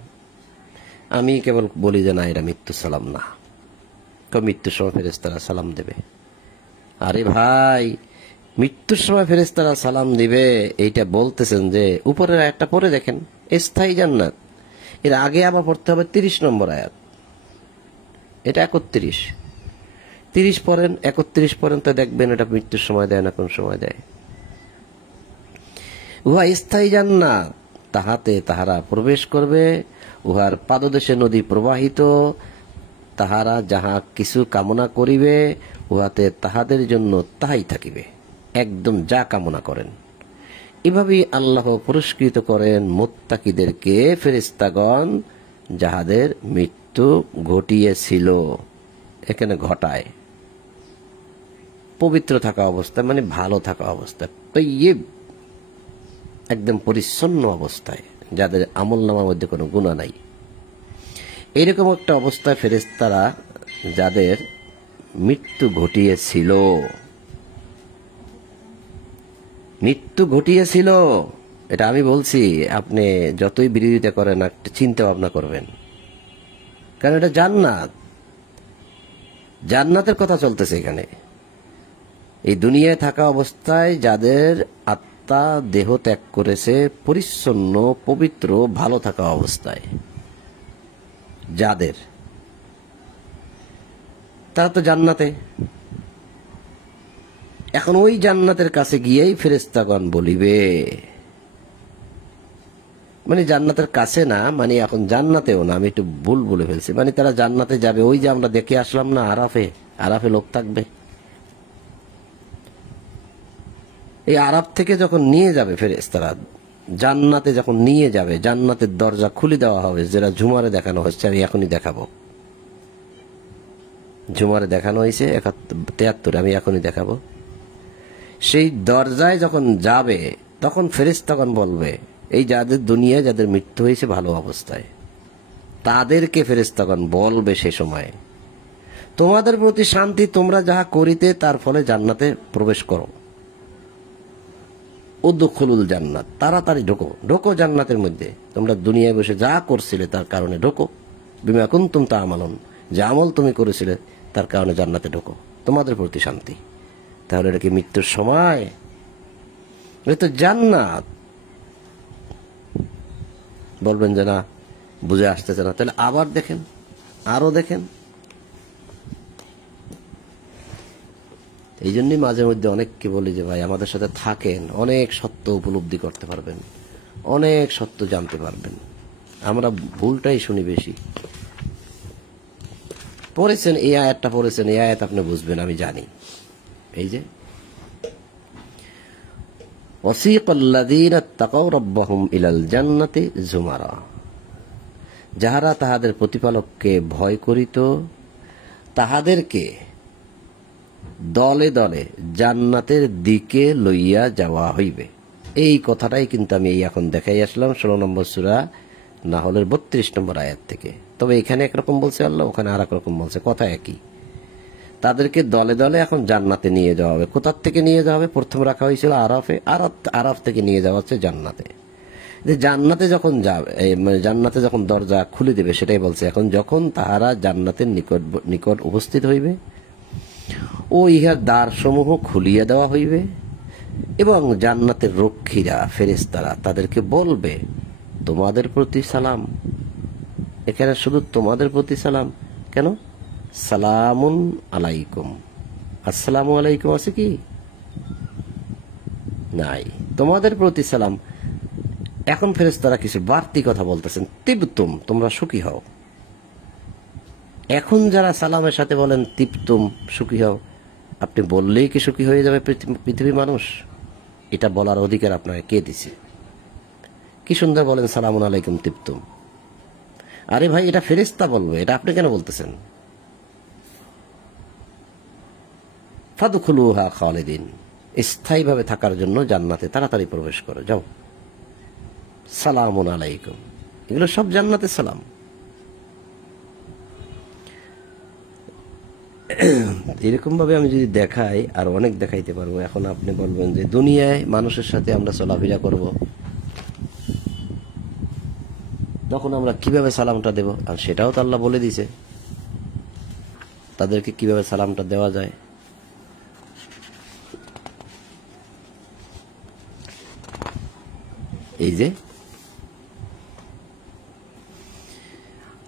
আমি কেবল বলি যে না, এটা মৃত্যুর সালাম না। মৃত্যুর সময় ফেরেশতারা সালাম দেবে। আরে ভাই, মৃত্যুর সময় ফেরেশতারা সালাম দিবে এইটা বলতেছেন যে উপরের আয়াতটা পড়ে দেখেন, স্থায়ী জান্নাত। এর আগে আবার পড়তে হবে 30 নম্বর আয়াত, এটা 31 পড়েন, 31 পড়েন, তো দেখবেন এটা মৃত্যুর সময় দেয় না, কোন সময় দেয়। উহা স্থায়ী জান্নাত, তাহাতে তাহারা প্রবেশ করবে, উহার পাদদেশে নদী প্রবাহিত, তাহারা যাহা কিছু কামনা করিবে উহাতে তাহাদের জন্য তাহাই থাকিবে, একদম যা কামনা করেন। এভাবেই আল্লাহ পুরস্কৃত করেন মুত্তাকিদেরকে, ফেরেশতাগণ যাহাদের মৃত্যু ঘটিয়েছিল। এখানে ঘটায় পবিত্র থাকা অবস্থায়, মানে ভালো থাকা অবস্থায়, তৈয়ব, একদম পরিচ্ছন্ন অবস্থায়, যাদের আমলনামার মধ্যে কোনো গুনাহ নাই, এরকম একটা অবস্থায় ফেরেশতারা যাদের মৃত্যু ঘটিয়েছিল, এটা আমি বলছি, আপনি যতই বিরোধিতা করেন একটা চিন্তা ভাবনা করবেন, কারণ এটা জান্নাতের কথা চলতেছে এখানে। এই দুনিয়ায় থাকা অবস্থায় যাদের আত্মা দেহ ত্যাগ করেছে, পরিচ্ছন্ন পবিত্র ভালো থাকা অবস্থায় যাদের, তারা তো জান্নাতে। এখন ওই জান্নাতের কাছে গিয়েই ফেরেশতাগণ বলিবে, মানে জান্নাতের কাছে না, মানে এখন জান্নাতেও না, আমি একটু ভুল বলে ফেলছি, মানে তারা জান্নাতে যাবে। ওই যে আমরা দেখে আসলাম না আরাফে লোক থাকবে, এই আরাফ থেকে যখন নিয়ে যাবে ফেরেশতারা, জান্নাতে যখন নিয়ে যাবে, জান্নাতের দরজা খুলে দেওয়া হবে, যেটা ঝুমারে দেখানো হচ্ছে, আমি এখনই দেখাবো। ঝুমারে দেখানো হয়েছে 73, আমি এখনই দেখাবো। সেই দরজায় যখন যাবে তখন ফেরেশতাগণ বলবে, এই যাদের দুনিয়ায় যাদের মৃত্যু হয়েছে ভালো অবস্থায়, তাদেরকে ফেরেশতাগণ বলবে সে সময়, তোমাদের প্রতি শান্তি, তোমরা যাহা করিতে তার ফলে জান্নাতে প্রবেশ করো। উদখুলুল জান্নাত, তাড়াতাড়ি ঢোকো জান্নাতের মধ্যে, তোমরা দুনিয়ায় বসে যা করছিলে তার কারণে ঢোকো, বিমা কুনতুম তা'মালুন, যে আমল তুমি করেছিলে তার কারণে জান্নাতে ঢোকো, তোমাদের প্রতি শান্তি। তাহলে এটা কি মৃত্যুর সময়? এটা তো জান্নাত। বলবেন যে না, বুঝে আসতেছে না, তাহলে আবার দেখেন, আরো দেখেন। এই জন্যই মাঝে মধ্যে অনেককে বলি যে ভাই আমাদের সাথে থাকেন, অনেক সত্য উপলব্ধি করতে পারবেন, অনেক সত্য জানতে পারবেন। আমরা ভুলটাই শুনি বেশি। পড়েছেন এই আয়াতটা, পড়েছেন এই আয়াত, আপনি বুঝবেন, আমি জানি। এই যে ওয়াসিকাল্লাযীনা তাকাউ রাব্বাহুম ইলাল জান্নাতি যুমারা, যাহারা তাহাদের প্রতিপালককে ভয় করিত তাহাদেরকে দলে দলে জান্নাতের দিকে লইয়া যাওয়া হইবে। এই কথাটাই কিন্তু আমি এখন দেখাই আসলাম 16 নম্বর সূরা নাহলের 32 নম্বর আয়াত থেকে। তবে এখানে একরকম বলছে আল্লাহ, ওখানে আর এক রকম বলছে, কথা একই। তাদেরকে দলে দলে এখন জান্নাতে নিয়ে যাওয়া হবে। কোথার থেকে নিয়ে যাওয়া হবে? প্রথম রাখা হয়েছিল আরাফে, আরাফ থেকে নিয়ে যাওয়া হচ্ছে জান্নাতে। যে জান্নাতে যখন যাবে, মানে জান্নাতে যখন দরজা খুলে দেবে সেটাই বলছে। এখন যখন তাহারা জান্নাতের নিকট নিকট উপস্থিত হইবে ও ইহার দ্বার সমূহ খুলিয়া দেওয়া হইবে এবং জান্নাতের রক্ষীরা ফেরেশতারা তাদেরকে বলবে তোমাদের প্রতি সালাম। এখানে শুধু তোমাদের প্রতি সালাম কেন? সালামুন আলাইকুম, আসসালামু আলাইকুম আছে কি? নাই, তোমাদের প্রতি সালাম। এখন ফেরেশতারা কিছু বাড়তি কথা বলতেছেন, তিবতুম, তোমরা সুখী হও। এখন যারা সালামের সাথে বলেন তিবতুম, সুখী হও, আপনি বললেই কি সুখী হয়ে যাবে পৃথিবী মানুষ? এটা বলার অধিকার আপনাকে কে দিছে? কি সুন্দর বলেন সালামুন আলাইকুম তিবতুম। আরে ভাই, এটা ফেরেশতা বলবে, এটা আপনি কেন বলতেছেন? ফাদখুলুহা খালিদিন, স্থায়ীভাবে থাকার জন্য জান্নাতে তাড়াতাড়ি প্রবেশ করো, যাও। সালামুন আলাইকুম, এগুলো সব জান্নাতের সালাম। এরকম ভাবে আমি যদি দেখাই, আর অনেক দেখাইতে পারবো। এখন আপনি বলবেন যে দুনিয়ায় মানুষের সাথে আমরা চলাফেরা করব, তখন আমরা কিভাবে সালামটা দেব? আর সেটাও তো আল্লাহ বলে দিছে তাদেরকে কিভাবে সালামটা দেওয়া যায়। এই যে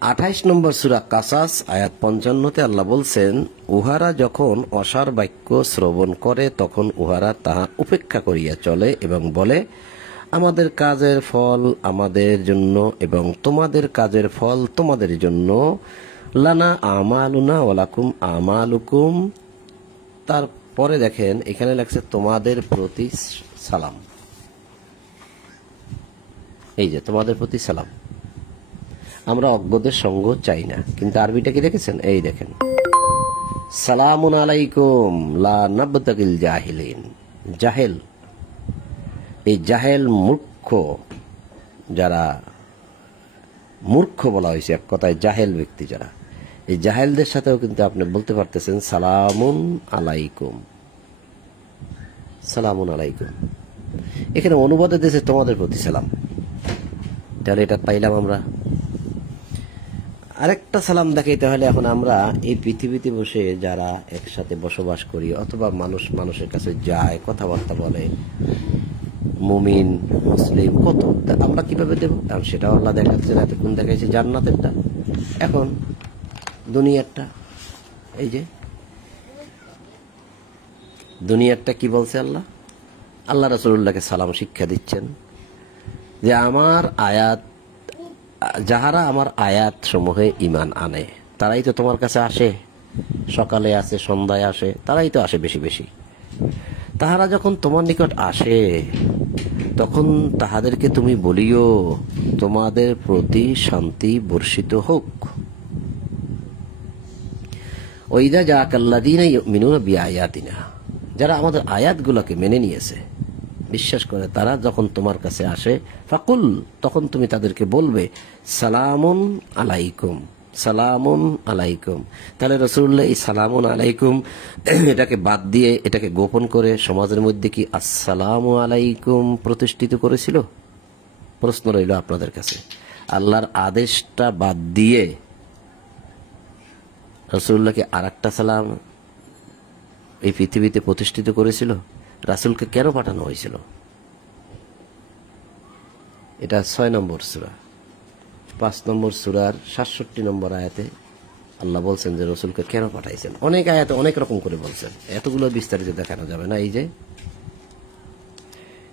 28 নম্বর সূরা কাসাস আয়াত 55-তে আল্লাহ বলছেন, উহারা যখন অসার বাক্য শ্রবণ করে তখন উহারা তাহা উপেক্ষা করিয়া চলে এবং বলে, আমাদের কাজের ফল আমাদের জন্য এবং তোমাদের কাজের ফল তোমাদের জন্য, লানা আমালুনা ওয়ালাকুম আমালুকুম। তারপরে দেখেন এখানে লেখছে তোমাদের প্রতি সালাম। এই যে তোমাদের প্রতি সালাম। আমরা অজ্ঞদের সঙ্গ চাই না, কিন্তু আরবিটা কি দেখেছেন? এই দেখেন, সালামুন আলাইকুম লা নাবতাগিল জাহিলিন। জাহেল, এই জাহেল মূর্খ, যারা মূর্খ বলা হয়েছে এক কথায়, জাহেল ব্যক্তি যারা, এই জাহেলদের সাথেও কিন্তু আপনি বলতে পারতেছেন সালামুন আলাইকুম, সালামুন আলাইকুম। এখানে অনুবাদে দিয়েছে তোমাদের প্রতি সালাম। তাহলে এটা পাইলাম আমরা। আরেকটা সালাম দেখাইতে হলে এখন আমরা এই পৃথিবীতে বসে যারা একসাথে বসবাস করি অথবা মানুষ মানুষের কাছে যায়, কথাবার্তা বলে, মুমিন মুসলিম কত, আমরা কিভাবে দেব? কারণ সেটাও আল্লাহ দেখাচ্ছে না, এতক্ষণ দেখাইছে জান্নাতেরটা, এখন দুনিয়ারটা। এই যে দুনিয়ারটা কি বলছে আল্লাহ? আল্লাহ রাসূলুল্লাহকে সালাম শিক্ষা দিচ্ছেন যে আমার আয়াত, যাহারা আমার আয়াত সমূহে ঈমান আনে তারাই তো তোমার কাছে আসে, সকালে আসে, সন্ধ্যায় আসে, তারাই তো আসে বেশি বেশি। তাহারা যখন তোমার নিকট আসে তখন তাহাদেরকে তুমি বলিও তোমাদের প্রতি শান্তি বর্ষিত হোক। ওয়াইদা জাআকাল্লাযীনা ইউমিনুনা বিআয়াতিনা, যারা আমাদের আয়াতগুলোকে মেনে নিয়েছে, বিশ্বাস করে, তারা যখন তোমার কাছে আসে, ফাকুল, তখন তুমি তাদেরকে বলবে সালামুন আলাইকুম, সালামুন আলাইকুম। তাহলে রাসূলুল্লাহ এই সালামুন আলাইকুম এটাকে বাদ দিয়ে, এটাকে গোপন করে সমাজের মধ্যে কি আসসালামু আলাইকুম প্রতিষ্ঠিত করেছিল? প্রশ্ন রইল আপনাদের কাছে। আল্লাহর আদেশটা বাদ দিয়ে রাসূলুল্লাহকে আরেকটা সালাম এই পৃথিবীতে প্রতিষ্ঠিত করেছিল? রাসূলকে কেন পাঠানো হয়েছিল? এটা 6 নম্বর সূরা, 5 নম্বর সূরার 67 নম্বর আয়াতে আল্লাহ বলছেন যে রাসূলকে কেন পাঠাইছেন। অনেক আয়াতে অনেক রকম করে বলছেন, এতগুলো বিস্তারিত দেখানো যাবে না। এই যে,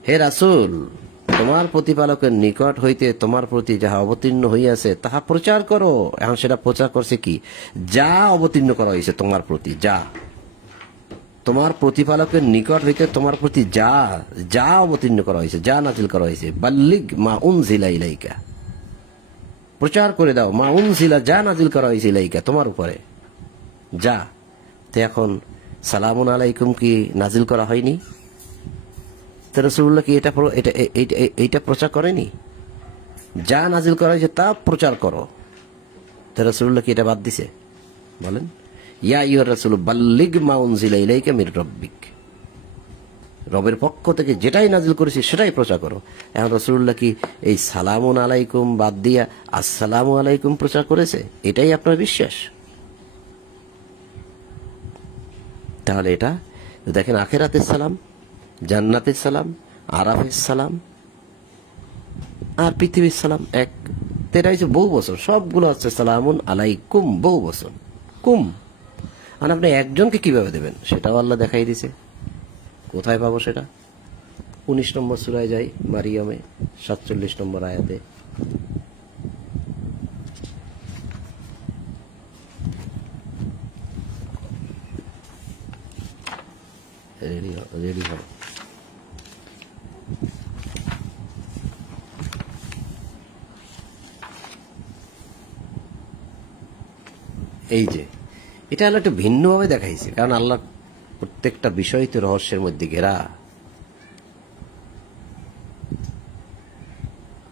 হে রাসূল, তোমার প্রতিপালকের নিকট হইতে তোমার প্রতি যাহা অবতীর্ণ হইয়াছে তাহা প্রচার করো। এখন সেটা প্রচার করছে কি? যা অবতীর্ণ করা হয়েছে তোমার প্রতি, যা তোমার প্রতিপালকের নিকট হইতে তোমার প্রতি যা যা অবতীর্ণ করা হয়েছে, যা নাজিল করা হয়েছে, বাল্লিগ মা উনজিলা ইলাইকা, প্রচার করে দাও, মা উনজিলা, যা নাজিল করা হয়েছে ইলাইকা, তোমার উপরে যা। তো এখন সালামুন আলাইকুম কি নাজিল করা হয়নি? তো রাসূলুল্লাহ কি এইটা প্রচার করেনি? যা নাজিল করা হয়েছে তা প্রচার করো। তো রাসূলুল্লাহ কি এটা বাদ দিছে? বলেন, ইয়া আইয়ুহার রাসূল বাল্লিগ মা উনজিলা ইলাইকা মির রাব্বিক। রবের পক্ষ থেকে যেটাই নাজিল করেছি সেটাই প্রচার করো। এখন রাসূলুল্লাহ কি এই সালামুন আলাইকুম বাদ দিয়া আসসালামু আলাইকুম প্রচার করেছে? এটাই আপনার বিশ্বাস? তাহলে এটা দেখেন, আখিরাতের সালাম, জান্নাতের সালাম, আরাফের সালাম আর পৃথিবীর সালাম এক। এটা হচ্ছে বহু বছর, সবগুলো হচ্ছে সালামুন আলাইকুম বহু বছর কুম। আর আপনি একজনকে কিভাবে দেবেন সেটাও আল্লাহ দেখাই দিছে। কোথায় পাবো সেটা? 19 নম্বর সূরায় যাই, মারিয়ামে 47 নম্বর আয়াতে। রেডি হও। এই যে এটা হলো একটু ভিন্নভাবে দেখাইছে, কারণ আল্লাহ প্রত্যেকটা বিষয় তো রহস্যের মধ্যে ঘেরা।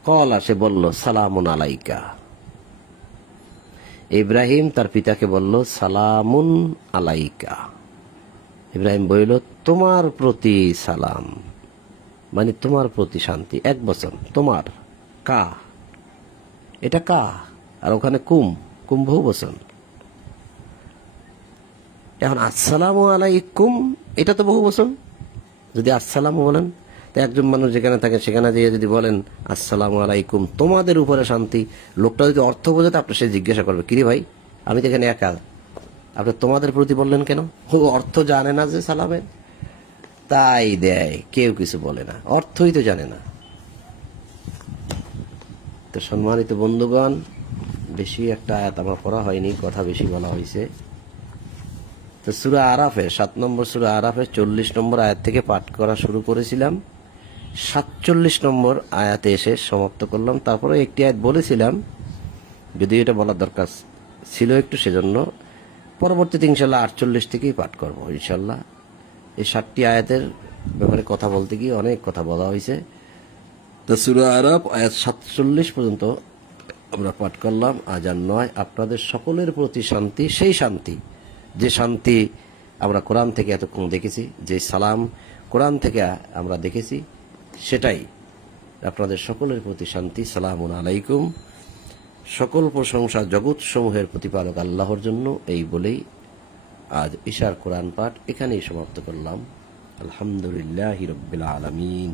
কলা, সে বলল সালামুন আলাইকা। ইব্রাহিম তার পিতাকে বলল সালামুন আলাইকা। ইব্রাহিম বলল তোমার প্রতি সালাম, মানে তোমার প্রতি শান্তি। 1 বছর তোমার কা, এটা কা, আর ওখানে কুম, কুম বহু বছর। এখন আসসালামু আলাইকুম এটা তো বহু বছর। যদি আসসালামু বলেন, তো একজন মানুষ যেখানে থাকে সেখানে যেয়ে যদি বলেন আসসালামু আলাইকুম তোমাদের উপরে শান্তি, লোকটা যদি অর্থ বোঝে তো আপনার সে জিজ্ঞাসা করবে, কিরে ভাই আমি তো এখানে একা, আপনি তোমাদের প্রতি বললেন কেন? ও অর্থ জানে না যে সালামের, তাই দেয়, কেউ কিছু বলে না, অর্থই তো জানে না। তো সম্মানিত বন্ধুগণ, বেশি একটা আয়াত আমার পড়া হয়নি, কথা বেশি বলা হয়েছে। তো সূরা আরাফে 7 নম্বর সূরা আরাফে 40 নম্বর আয়াত থেকে পাঠ করা শুরু করেছিলাম, 47 নম্বর আয়াতে এসে সমাপ্ত করলাম। তারপরে একটি আয়াত বলেছিলাম, যদি এটা বলার দরকার ছিল একটু, সেজন্য পরবর্তীতে ইনশাল্লাহ 48 থেকেই পাঠ করব ইনশাল্লাহ। এই 7টি আয়াতের ব্যাপারে কথা বলতে গিয়ে অনেক কথা বলা হয়েছে। তো সূরা আরাফ আয়াত 47 পর্যন্ত আমরা পাঠ করলাম। আজ আর নয়, আপনাদের সকলের প্রতি শান্তি, সেই শান্তি যে শান্তি আমরা কোরআন থেকে এতক্ষণ দেখেছি, যে সালাম কোরআন থেকে আমরা দেখেছি, সেটাই আপনাদের সকলের প্রতি শান্তি। সালামুন আলাইকুম। সকল প্রশংসা জগৎ সমূহের প্রতিপালক আল্লাহর জন্য। এই বলেই আজ ঈশার কোরআন পাঠ এখানেই সমাপ্ত করলাম। আলহামদুলিল্লাহি রাব্বিল আলামিন।